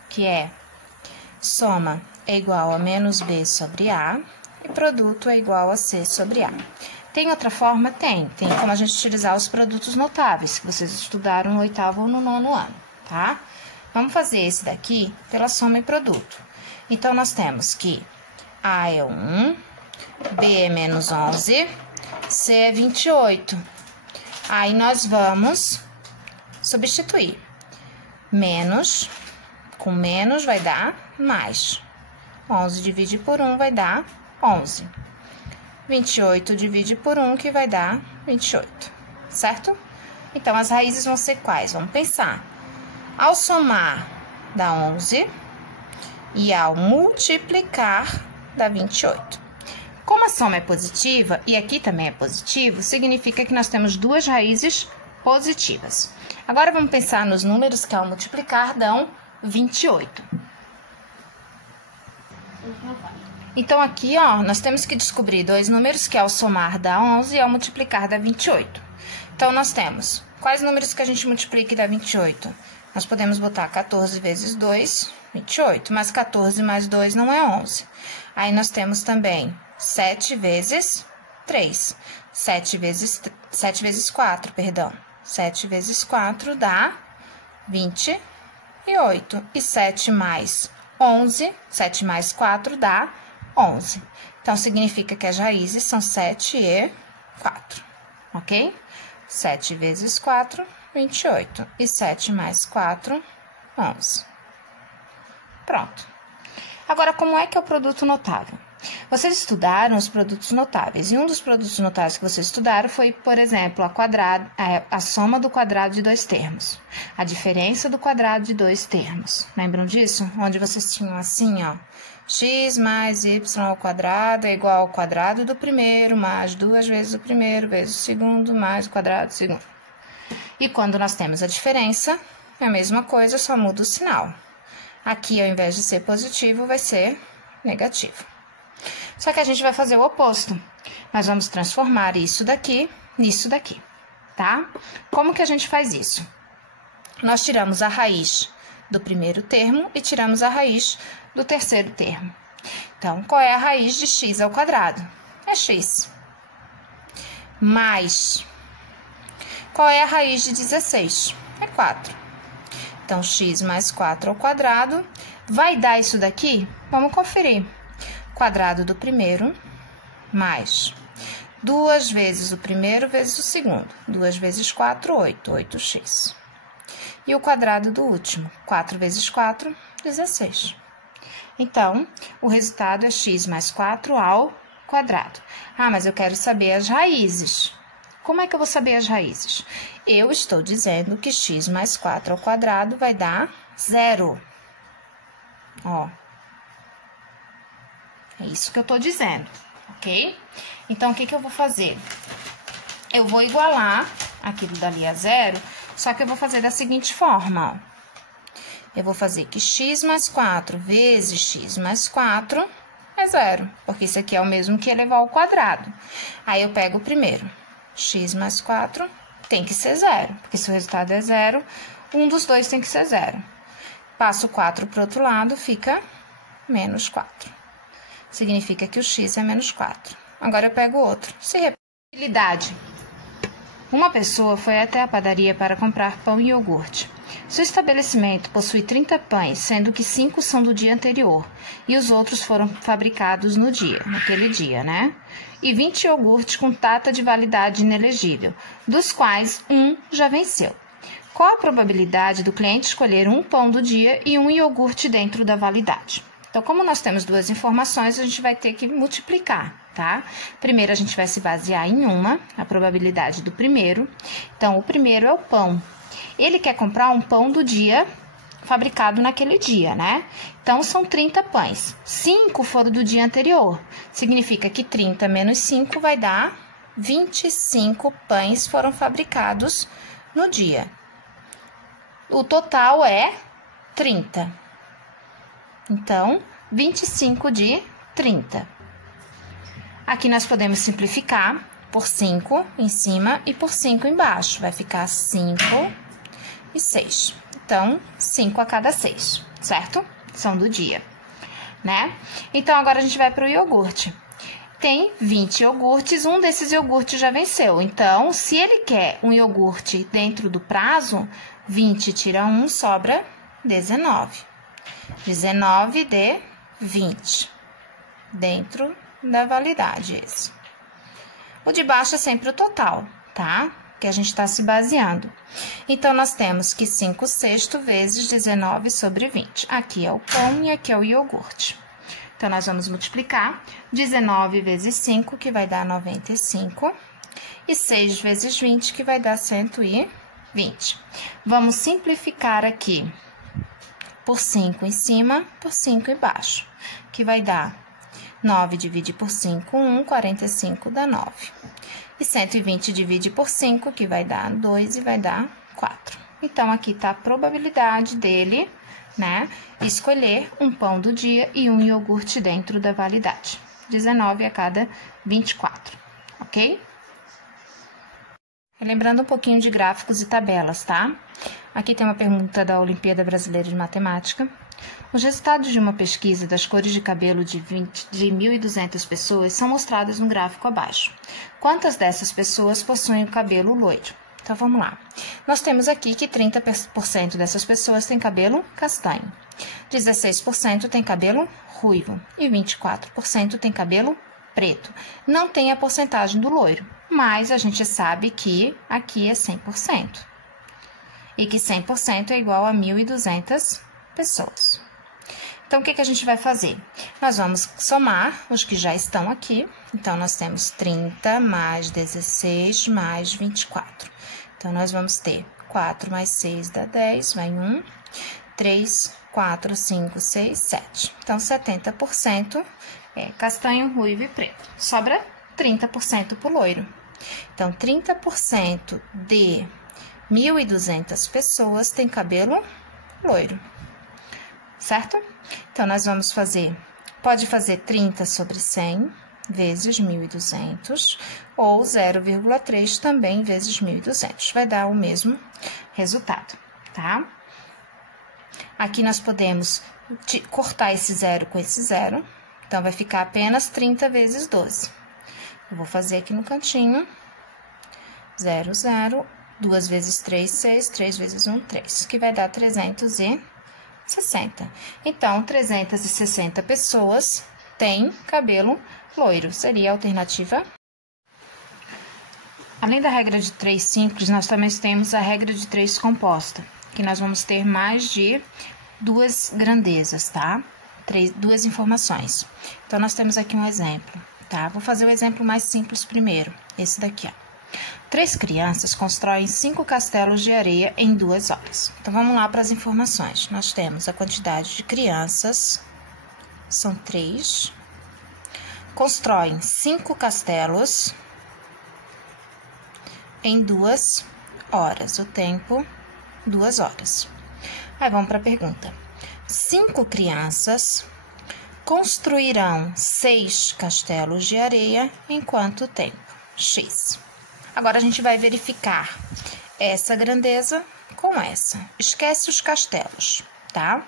Que é soma é igual a menos B sobre A e produto é igual a C sobre A. Tem outra forma? Tem como a gente utilizar os produtos notáveis, que vocês estudaram no 8º ou no 9º ano, tá? Vamos fazer esse daqui pela soma e produto. Então, nós temos que A é 1... B é menos 11, C é 28. Aí, nós vamos substituir. Menos, com menos vai dar mais. 11 divide por 1 vai dar 11. 28 divide por 1, que vai dar 28, certo? Então, as raízes vão ser quais? Vamos pensar. Ao somar, dá 11. E ao multiplicar, dá 28. Como a soma é positiva, e aqui também é positivo, significa que nós temos duas raízes positivas. Agora, vamos pensar nos números que ao multiplicar dão 28. Então, aqui, ó, nós temos que descobrir dois números que ao somar dá 11 e ao multiplicar dá 28. Então, nós temos quais números que a gente multiplica e dá 28? Nós podemos botar 14 vezes 2, 28, mas 14 mais 2 não é 11. Aí, nós temos também 7 vezes 3, 7 vezes 4, perdão. 7 vezes 4 dá 28. E 7 mais 11, 7 mais 4 dá 11. Então, significa que as raízes são 7 e 4, ok? 7 vezes 4, 28. E 7 mais 4, 11. Pronto. Agora, como é que é o produto notável? Vocês estudaram os produtos notáveis, e um dos produtos notáveis que vocês estudaram foi, por exemplo, a soma do quadrado de dois termos, a diferença do quadrado de dois termos. Lembram disso? Onde vocês tinham assim, ó, x mais y ao quadrado é igual ao quadrado do primeiro, mais 2 vezes o primeiro, vezes o segundo, mais o quadrado do segundo. E quando nós temos a diferença, é a mesma coisa, só muda o sinal. Aqui, ao invés de ser positivo, vai ser negativo. Só que a gente vai fazer o oposto. Nós vamos transformar isso daqui nisso daqui, tá? Como que a gente faz isso? Nós tiramos a raiz do primeiro termo e tiramos a raiz do terceiro termo. Então, qual é a raiz de x ao quadrado? É x. Mais. Qual é a raiz de 16? É 4. Então, x mais 4 ao quadrado vai dar isso daqui? Vamos conferir. Quadrado do primeiro, mais 2 vezes o primeiro vezes o segundo. 2 vezes 4, 8, 8x. E o quadrado do último, 4 vezes 4, 16. Então, o resultado é x mais 4 ao quadrado. Ah, mas eu quero saber as raízes. Como é que eu vou saber as raízes? Eu estou dizendo que x mais 4 ao quadrado vai dar 0. Ó. É isso que eu tô dizendo, ok? Então, o que que eu vou fazer? Eu vou igualar aquilo dali a 0, só que eu vou fazer da seguinte forma, ó. Eu vou fazer que x mais 4 vezes x mais 4 é 0, porque isso aqui é o mesmo que elevar ao quadrado. Aí, eu pego o primeiro. X mais 4 tem que ser 0, porque se o resultado é 0, um dos dois tem que ser 0. Passo 4 para o outro lado, fica menos 4. Significa que o x é menos 4. Agora, eu pego o outro. Repetibilidade. Uma pessoa foi até a padaria para comprar pão e iogurte. Seu estabelecimento possui 30 pães, sendo que 5 são do dia anterior, e os outros foram fabricados naquele dia, né? E 20 iogurtes com data de validade inelegível, dos quais um já venceu. Qual a probabilidade do cliente escolher um pão do dia e um iogurte dentro da validade? Então, como nós temos duas informações, a gente vai ter que multiplicar, tá? Primeiro, a gente vai se basear em a probabilidade do primeiro. Então, o primeiro é o pão. Ele quer comprar um pão do dia fabricado naquele dia, né? Então, são 30 pães. 5 foram do dia anterior. Significa que 30 menos 5 vai dar 25 pães foram fabricados no dia. O total é 30. Então, 25 de 30. Aqui nós podemos simplificar por 5 em cima e por 5 embaixo. Vai ficar 5 e 6. Então, 5 a cada 6, certo? São do dia, né? Então, agora a gente vai para o iogurte. Tem 20 iogurtes, um desses iogurtes já venceu. Então, se ele quer um iogurte dentro do prazo, 20 tira 1, sobra 19. 19 de 20, dentro da validade esse. O de baixo é sempre o total, tá? Que a gente está se baseando. Então, nós temos que 5/6 vezes 19 sobre 20. Aqui é o pão e aqui é o iogurte. Então, nós vamos multiplicar 19 vezes 5, que vai dar 95, e 6 vezes 20, que vai dar 120. Vamos simplificar aqui por 5 em cima, por 5 embaixo, que vai dar 9 divide por 5, 1, 45 dá 9. E 120 divide por 5, que vai dar 2 e vai dar 4. Então, aqui tá a probabilidade dele, né, escolher um pão do dia e um iogurte dentro da validade. 19 a cada 24, ok? Lembrando um pouquinho de gráficos e tabelas, tá? Aqui tem uma pergunta da Olimpíada Brasileira de Matemática. Os resultados de uma pesquisa das cores de cabelo de 1.200 pessoas são mostrados no gráfico abaixo. Quantas dessas pessoas possuem o cabelo loiro? Então, vamos lá. Nós temos aqui que 30% dessas pessoas têm cabelo castanho, 16% têm cabelo ruivo e 24% têm cabelo preto. Não tem a porcentagem do loiro, mas a gente sabe que aqui é 100%. E que 100% é igual a 1.200 pessoas. Então, o que a gente vai fazer? Nós vamos somar os que já estão aqui. Então, nós temos 30 mais 16 mais 24. Então, nós vamos ter 4 mais 6 dá 10, vai 1, 3, 4, 5, 6, 7. Então, 70% é castanho, ruivo e preto. Sobra 30% pro loiro. Então, 30% de 1.200 pessoas tem cabelo loiro, certo? Então, nós vamos fazer, pode fazer 30 sobre 100 vezes 1.200 ou 0,3 também vezes 1.200. Vai dar o mesmo resultado, tá? Aqui nós podemos cortar esse zero com esse zero, então vai ficar apenas 30 vezes 12. Eu vou fazer aqui no cantinho, 0, 0, 2 vezes 3, 6, 3 vezes 1, 3, que vai dar 360. Então, 360 pessoas têm cabelo loiro, seria a alternativa. Além da regra de 3 simples, nós também temos a regra de 3 composta, que nós vamos ter mais de 2 grandezas, tá? 2 informações. Então, nós temos aqui um exemplo, tá? Vou fazer o exemplo mais simples primeiro, esse daqui, ó. 3 crianças constroem 5 castelos de areia em 2 horas. Então, vamos lá para as informações. Nós temos a quantidade de crianças, são 3, constroem 5 castelos em 2 horas. O tempo, 2 horas. Aí, vamos para a pergunta. 5 crianças construirão 6 castelos de areia em quanto tempo? X. Agora, a gente vai verificar essa grandeza com essa. Esquece os castelos, tá?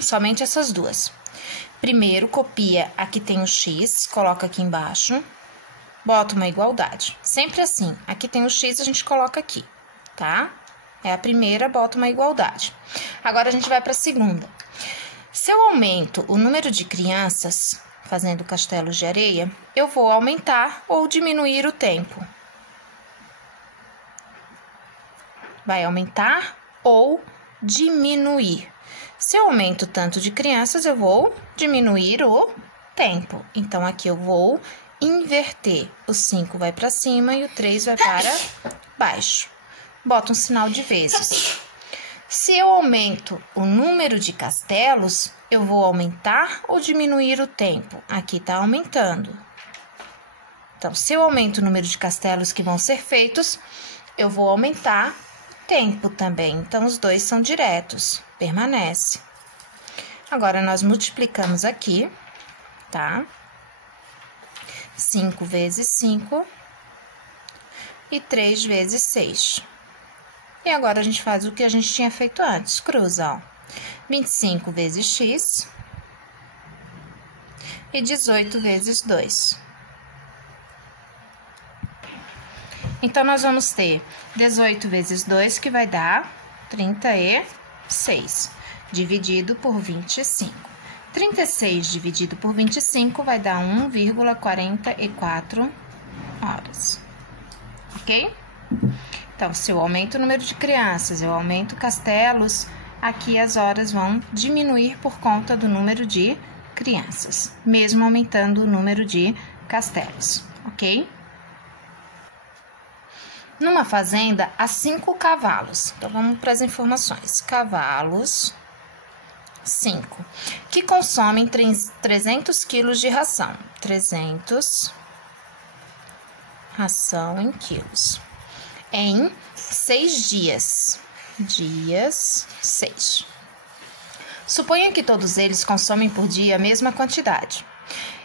Somente essas duas. Primeiro, copia, aqui tem o X, coloca aqui embaixo, bota uma igualdade. Sempre assim, aqui tem o X, a gente coloca aqui, tá? É a primeira, bota uma igualdade. Agora, a gente vai para a segunda. Se eu aumento o número de crianças fazendo castelos de areia, eu vou aumentar ou diminuir o tempo. Vai aumentar ou diminuir. Se eu aumento o tanto de crianças, eu vou diminuir o tempo. Então, aqui eu vou inverter. O 5 vai para cima e o 3 vai para baixo. Bota um sinal de vezes. Se eu aumento o número de castelos, eu vou aumentar ou diminuir o tempo? Aqui tá aumentando. Então, se eu aumento o número de castelos que vão ser feitos, eu vou aumentar tempo também. Então, os dois são diretos, permanece. Agora, nós multiplicamos aqui, tá? 5 vezes 5 e 3 vezes 6. E agora, a gente faz o que a gente tinha feito antes, cruza, ó. 25 vezes x e 18 vezes 2. Então, nós vamos ter 18 vezes 2, que vai dar 36, dividido por 25. 36 dividido por 25 vai dar 1,44 horas. Ok? Então, se eu aumento o número de crianças, eu aumento castelos, aqui as horas vão diminuir por conta do número de crianças, mesmo aumentando o número de castelos, ok? Numa fazenda, há 5 cavalos. Então, vamos para as informações. Cavalos, 5, que consomem 300 quilos de ração. 300 ração em quilos. Em 6 dias. dias 6. Suponha que todos eles consomem por dia a mesma quantidade.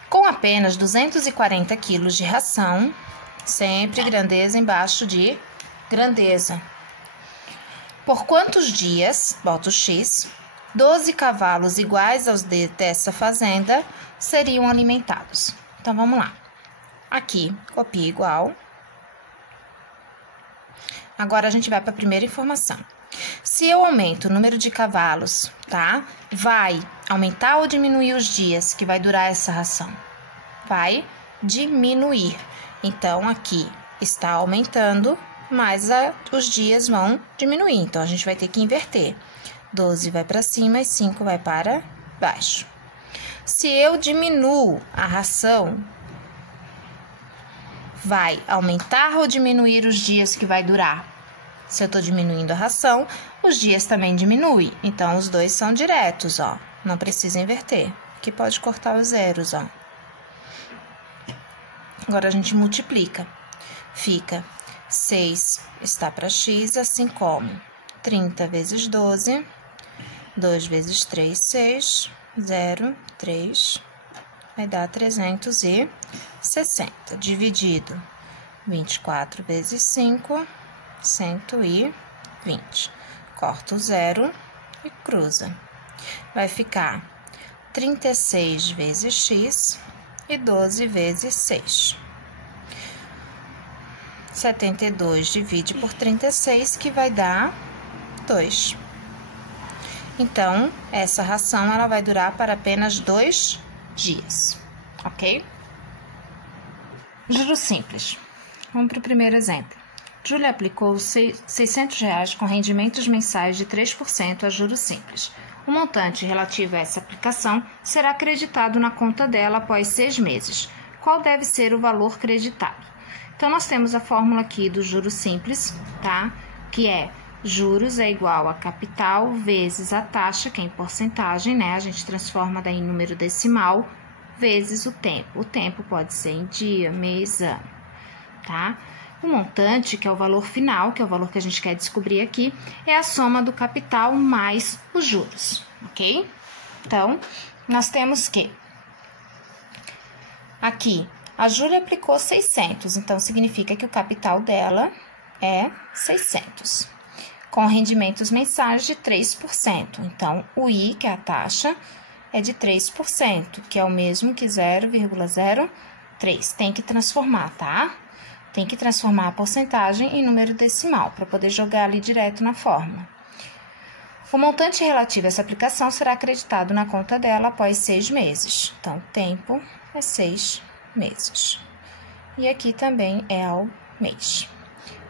Com apenas 240 quilos de ração, sempre grandeza embaixo de grandeza. Por quantos dias, boto X, 12 cavalos iguais aos dessa fazenda seriam alimentados? Então, vamos lá. Aqui, copia igual. Agora, a gente vai para a primeira informação. Se eu aumento o número de cavalos, tá? Vai aumentar ou diminuir os dias que vai durar essa ração? Vai diminuir. Então, aqui está aumentando, mas os dias vão diminuir. Então, a gente vai ter que inverter. 12 vai para cima e 5 vai para baixo. Se eu diminuo a ração, vai aumentar ou diminuir os dias que vai durar? Se eu estou diminuindo a ração, os dias também diminuem. Então, os dois são diretos, ó. Não precisa inverter. Aqui pode cortar os zeros, ó. Agora, a gente multiplica. Fica 6 está para x, assim como 30 vezes 12, 2 vezes 3, 6, 0, 3, vai dar 360. Dividido 24 vezes 5, 120. Corta o zero e cruza. Vai ficar 36 vezes x e 12 vezes 6. 72 divide por 36, que vai dar 2. Então, essa ração ela vai durar para apenas 2 dias, ok? Juros simples. Vamos para o primeiro exemplo. Júlia aplicou R$600 com rendimentos mensais de 3% a juros simples. O montante relativo a essa aplicação será creditado na conta dela após 6 meses. Qual deve ser o valor creditado? Então, nós temos a fórmula aqui do juros simples, tá? Que é juros é igual a capital vezes a taxa, que é em porcentagem, né? A gente transforma daí em número decimal, vezes o tempo. O tempo pode ser em dia, mês, ano, tá? O montante, que é o valor final, que é o valor que a gente quer descobrir aqui, é a soma do capital mais os juros, ok? Então, nós temos que aqui a Júlia aplicou 600, então significa que o capital dela é 600, com rendimentos mensais de 3%. Então, o I, que é a taxa, é de 3%, que é o mesmo que 0,03. Tem que transformar, tá? Tem que transformar a porcentagem em número decimal, para poder jogar ali direto na fórmula. O montante relativo a essa aplicação será acreditado na conta dela após 6 meses. Então, o tempo é 6 meses. E aqui também é ao mês.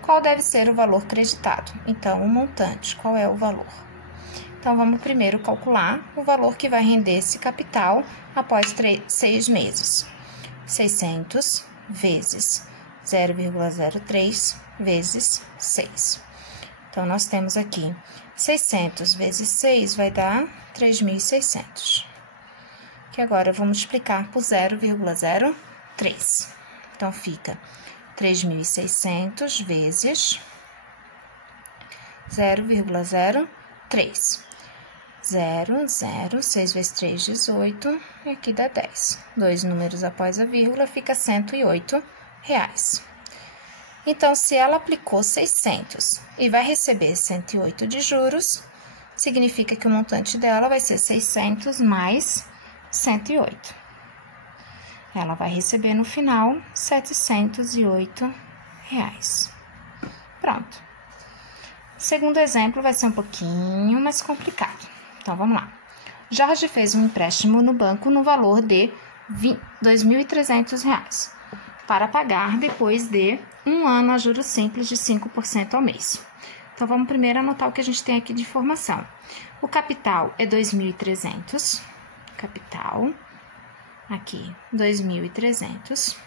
Qual deve ser o valor creditado? Então, o montante, qual é o valor? Então, vamos primeiro calcular o valor que vai render esse capital após 6 meses. 600 vezes 0,03 vezes 6. Então, nós temos aqui 600 vezes 6 vai dar 3.600. Que agora eu vou multiplicar por 0,03. Então, fica 3.600 vezes 0,03. 0, 6 vezes 3, 18, e aqui dá 10. 2 números após a vírgula, fica R$108. Então, se ela aplicou 600 e vai receber 108 de juros, significa que o montante dela vai ser 600 mais 108. Ela vai receber no final R$708. Pronto. O segundo exemplo vai ser um pouquinho mais complicado. Então, vamos lá. Jorge fez um empréstimo no banco no valor de R$2.300 para pagar depois de 1 ano a juros simples de 5% ao mês. Então, vamos primeiro anotar o que a gente tem aqui de informação. O capital é 2.300. Capital, aqui, 2.300.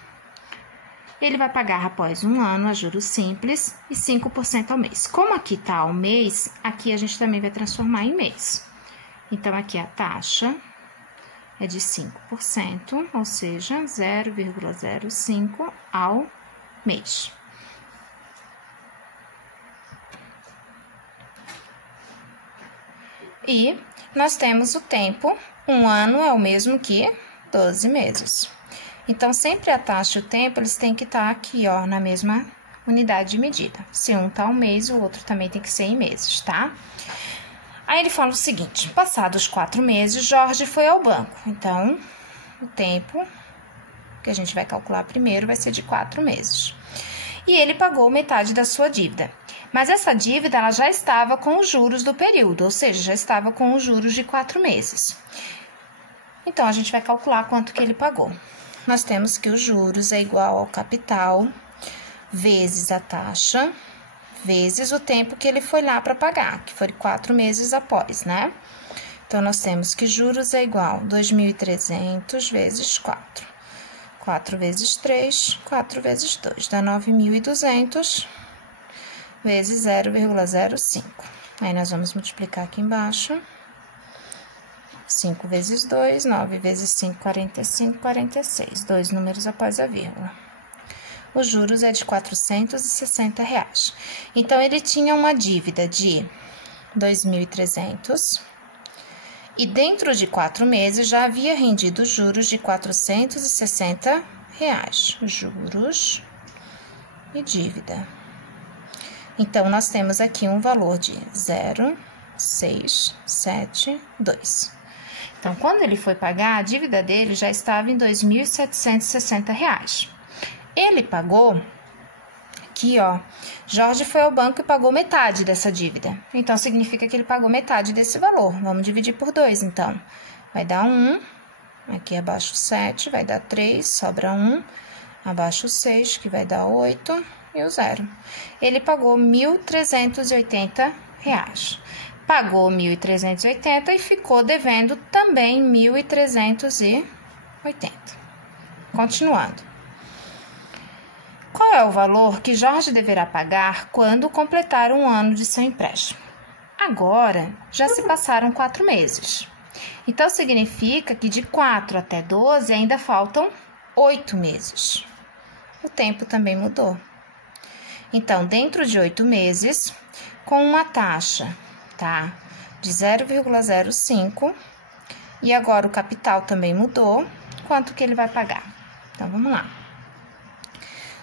Ele vai pagar após 1 ano a juros simples e 5% ao mês. Como aqui está ao mês, aqui a gente também vai transformar em mês. Então, aqui a taxa é de 5%, ou seja, 0,05 ao mês. E nós temos o tempo, um ano é o mesmo que 12 meses. Então, sempre a taxa e o tempo, eles têm que estar aqui, ó, na mesma unidade de medida. Se um tá um mês, o outro também tem que ser em meses, tá? Aí ele fala o seguinte: passados 4 meses, Jorge foi ao banco. Então, o tempo que a gente vai calcular primeiro vai ser de 4 meses. E ele pagou metade da sua dívida. Mas essa dívida, ela já estava com os juros do período, ou seja, já estava com os juros de 4 meses. Então, a gente vai calcular quanto que ele pagou. Nós temos que os juros é igual ao capital vezes a taxa, vezes o tempo que ele foi lá para pagar, que foi 4 meses após, né? Então, nós temos que juros é igual a 2.300 vezes 4. 4 vezes 3, 4 vezes 2, dá 9.200 vezes 0,05. Aí, nós vamos multiplicar aqui embaixo. 5 vezes 2, 9 vezes 5, 45, 46. 2 números após a vírgula. Os juros é de R$ 460. Então, ele tinha uma dívida de 2.300 e dentro de 4 meses já havia rendido juros de R$ 460. Juros e dívida. Então, nós temos aqui um valor de 0,672. Então, quando ele foi pagar, a dívida dele já estava em R$ 2.760. Ele pagou, aqui ó, Jorge foi ao banco e pagou metade dessa dívida. Então, significa que ele pagou metade desse valor. Vamos dividir por 2, então. Vai dar 1, aqui abaixo 7, vai dar 3, sobra 1, abaixo 6, que vai dar 8, e o 0. Ele pagou R$ 1.380. Pagou 1.380 e ficou devendo também 1.380. Continuando. Qual é o valor que Jorge deverá pagar quando completar um ano de seu empréstimo? Agora, já se passaram 4 meses. Então, significa que de 4 até 12 ainda faltam 8 meses. O tempo também mudou. Então, dentro de 8 meses, com uma taxa, tá, de 0,05, e agora o capital também mudou, quanto que ele vai pagar? Então, vamos lá.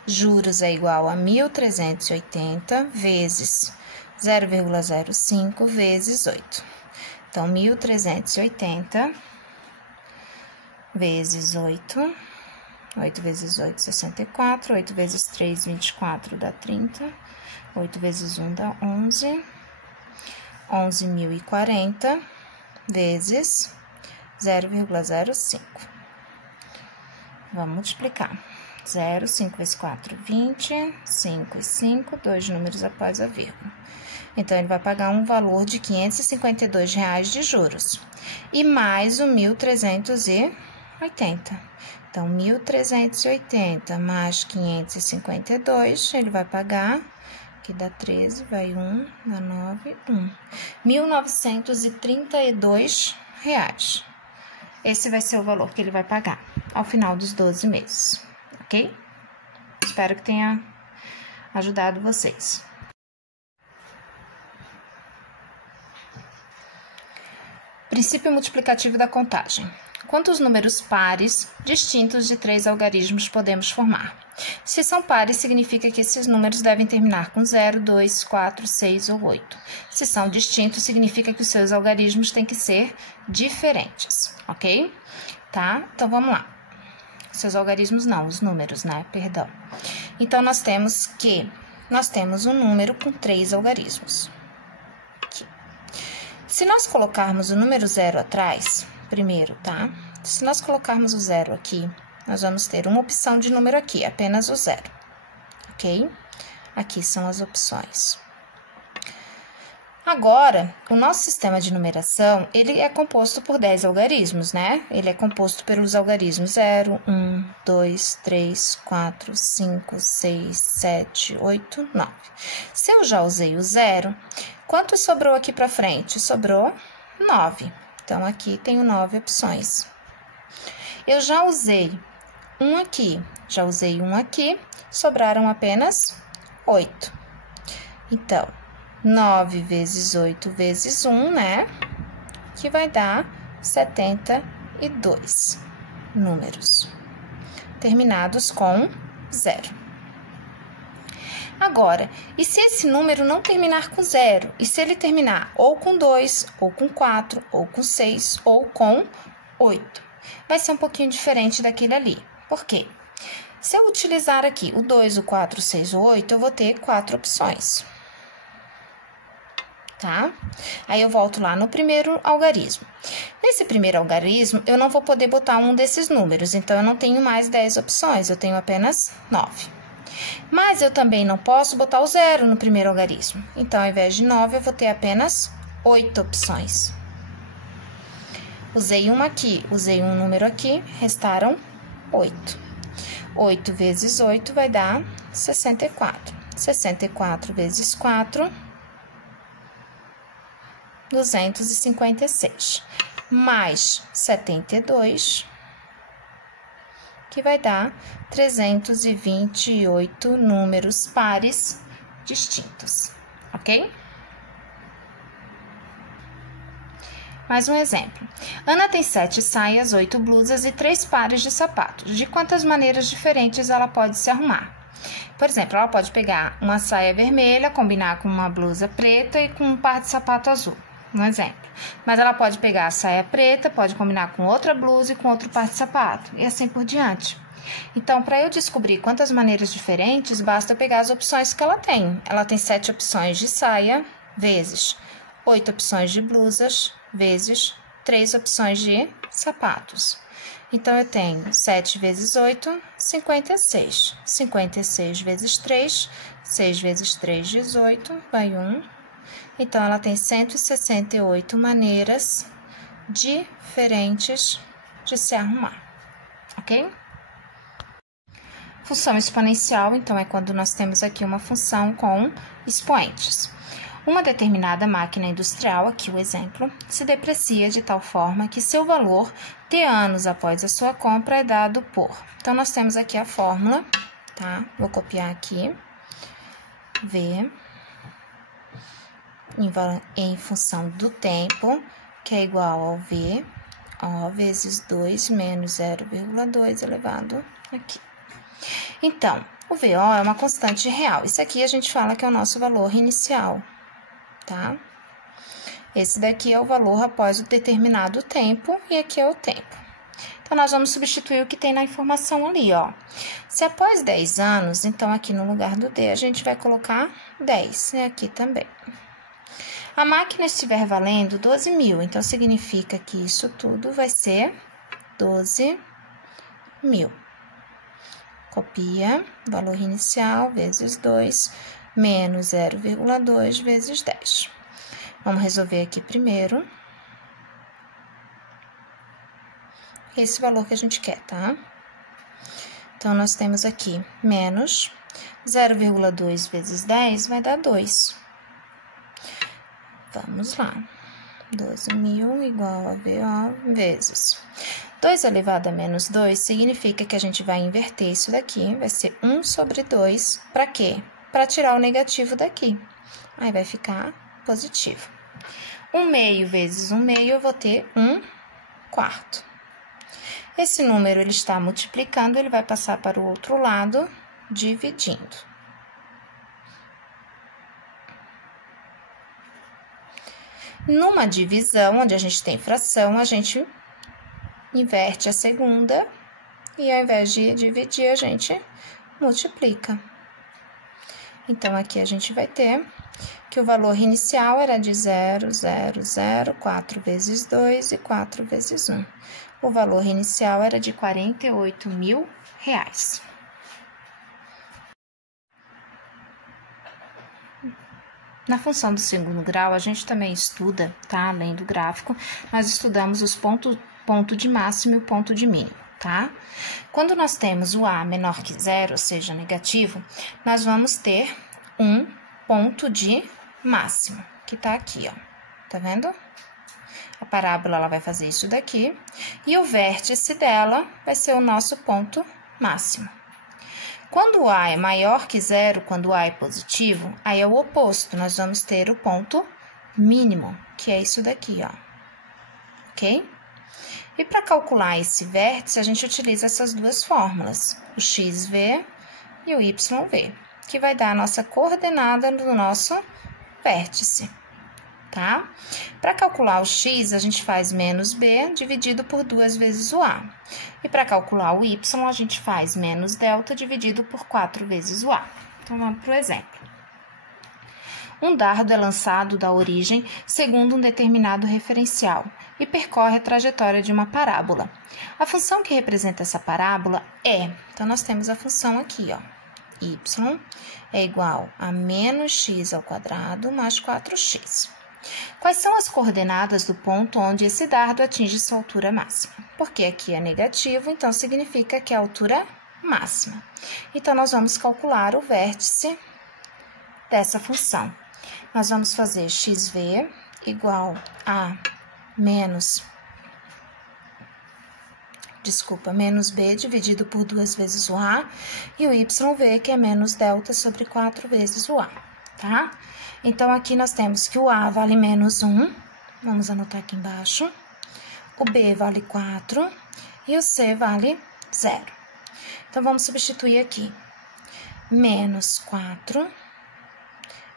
Juros é igual a 1.380 vezes 0,05 vezes 8. Então, 1.380 vezes 8. 8 vezes 8, 64. 8 vezes 3, 24, dá 30. 8 vezes 1 dá 11. 11.040 vezes 0,05. Vamos multiplicar. 0, 5 vezes 4, 20, 5 e 5, 2 números após a vírgula. Então, ele vai pagar um valor de R$ 552 de juros. E mais o 1.380. Então, 1.380 mais 552, ele vai pagar, aqui dá 13, vai 1, dá 9, 1. R$ 1.932. Esse vai ser o valor que ele vai pagar ao final dos 12 meses. Ok? Espero que tenha ajudado vocês. Princípio multiplicativo da contagem. Quantos números pares distintos de 3 algarismos podemos formar? Se são pares, significa que esses números devem terminar com 0, 2, 4, 6 ou 8. Se são distintos, significa que os seus algarismos têm que ser diferentes, ok? Tá? Então, vamos lá. Seus algarismos não, os números, né? Perdão. Então, nós temos um número com 3 algarismos. Aqui. Se nós colocarmos o número 0 atrás, primeiro, tá? Se nós colocarmos o 0 aqui, nós vamos ter uma opção de número aqui, apenas o 0, ok? Aqui são as opções. Agora, o nosso sistema de numeração, ele é composto por 10 algarismos, né? Ele é composto pelos algarismos 0, 1, 2, 3, 4, 5, 6, 7, 8, 9. Se eu já usei o 0, quanto sobrou aqui para frente? Sobrou 9. Então, aqui tenho 9 opções. Eu já usei um aqui, sobraram apenas 8. Então, 9 vezes 8 vezes 1, né? que vai dar 72 números, terminados com 0. Agora, e se esse número não terminar com 0? E se ele terminar ou com 2, ou com 4, ou com 6, ou com 8? Vai ser um pouquinho diferente daquele ali. Por quê? Se eu utilizar aqui o 2, o 4, o 6, o 8, eu vou ter 4 opções. Tá? Aí eu volto lá no primeiro algarismo. Nesse primeiro algarismo, eu não vou poder botar um desses números, então eu não tenho mais 10 opções, eu tenho apenas 9. Mas eu também não posso botar o 0 no primeiro algarismo, então ao invés de 9, eu vou ter apenas 8 opções. Usei uma aqui, usei um número aqui, restaram 8. 8 vezes 8 vai dar 64. 64 vezes 4... 256, mais 72, que vai dar 328 números pares distintos, ok? Mais um exemplo. Ana tem 7 saias, 8 blusas e 3 pares de sapatos. De quantas maneiras diferentes ela pode se arrumar? Por exemplo, ela pode pegar uma saia vermelha, combinar com uma blusa preta e com um par de sapato azul. Um exemplo. Mas ela pode pegar a saia preta, pode combinar com outra blusa e com outro par de sapato, e assim por diante. Então, para eu descobrir quantas maneiras diferentes, basta eu pegar as opções que ela tem. Ela tem 7 opções de saia, vezes 8 opções de blusas, vezes 3 opções de sapatos. Então, eu tenho 7 vezes 8, 56. 56 vezes 3, 6 vezes 3, 18, vai 1. Então, ela tem 168 maneiras diferentes de se arrumar, ok? Função exponencial, então, é quando nós temos aqui uma função com expoentes. Uma determinada máquina industrial, aqui o exemplo, se deprecia de tal forma que seu valor, T anos após a sua compra, é dado por... Então, nós temos aqui a fórmula, tá? Vou copiar aqui, V... em função do tempo, que é igual ao V, O vezes 2 menos 0,2 elevado aqui. Então, o VO é uma constante real. Isso aqui a gente fala que é o nosso valor inicial, tá? Esse daqui é o valor após o determinado tempo e aqui é o tempo. Então, nós vamos substituir o que tem na informação ali, ó. Se após 10 anos, então aqui no lugar do D a gente vai colocar 10, e aqui também. A máquina estiver valendo 12.000, então significa que isso tudo vai ser 12.000. Copia, valor inicial vezes 2, menos 0,2 vezes 10. Vamos resolver aqui primeiro. Esse valor que a gente quer, tá? Então, nós temos aqui menos 0,2 vezes 10 vai dar 2. Vamos lá. 12.000 igual a VO vezes 2 elevado a menos 2 significa que a gente vai inverter isso daqui, vai ser 1 sobre 2, para quê? Para tirar o negativo daqui. Aí vai ficar positivo. 1/2 vezes 1/2 eu vou ter 1/4. Esse número ele está multiplicando, ele vai passar para o outro lado, dividindo. Numa divisão, onde a gente tem fração, a gente inverte a segunda e ao invés de dividir, a gente multiplica. Então, aqui a gente vai ter que o valor inicial era de 0, 0, 0, 4 vezes 2 e 4 vezes 1. O valor inicial era de R$48.000. Na função do segundo grau, a gente também estuda, tá? Além do gráfico, nós estudamos os ponto de máximo e o ponto de mínimo, tá? Quando nós temos o A menor que 0, ou seja, negativo, nós vamos ter um ponto de máximo, que tá aqui, ó. Tá vendo? A parábola, ela vai fazer isso daqui, e o vértice dela vai ser o nosso ponto máximo. Quando o A é maior que 0, quando o A é positivo, aí é o oposto, nós vamos ter o ponto mínimo, que é isso daqui, ó. ok? E para calcular esse vértice, a gente utiliza essas duas fórmulas, o xv e o yv, que vai dar a nossa coordenada do nosso vértice, tá? Para calcular o x, a gente faz menos b dividido por 2 vezes o a. E para calcular o y, a gente faz menos delta dividido por 4 vezes o a. Então, vamos para o exemplo. Um dardo é lançado da origem segundo um determinado referencial e percorre a trajetória de uma parábola. A função que representa essa parábola é... Então, nós temos a função aqui, ó. Y é igual a menos x ao quadrado mais 4x. Quais são as coordenadas do ponto onde esse dardo atinge sua altura máxima? Porque aqui é negativo, então significa que é a altura máxima. Então, nós vamos calcular o vértice dessa função. Nós vamos fazer xv igual a menos b dividido por 2 vezes o a, e o yv, que é menos delta sobre 4 vezes o a, tá? Então, aqui nós temos que o a vale menos 1, vamos anotar aqui embaixo, o b vale 4 e o c vale 0. Então, vamos substituir aqui, menos 4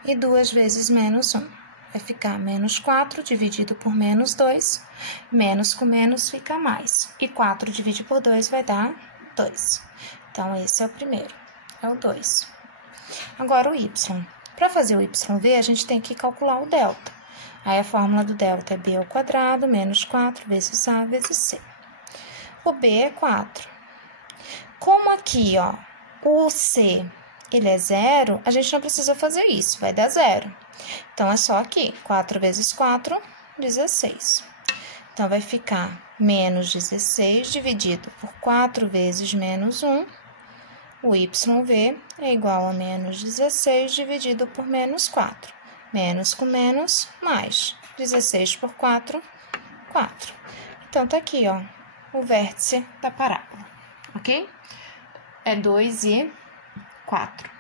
e 2 vezes menos 1. Vai ficar menos 4 dividido por menos 2, menos com menos fica mais. E 4 dividido por 2 vai dar 2. Então, esse é o primeiro, é o 2. Agora, o y. Para fazer o yv, a gente tem que calcular o delta. Aí, a fórmula do delta é b ao quadrado menos 4 vezes a vezes c. O b é 4. Como aqui, ó, o c... ele é 0, a gente não precisa fazer isso, vai dar 0. Então, é só aqui, 4 vezes 4, 16. Então, vai ficar menos 16 dividido por 4 vezes menos 1. O yv é igual a menos 16 dividido por menos 4. Menos com menos, mais. 16 por 4, 4. Então, tá aqui, ó, o vértice da parábola, ok? É 2 e 4.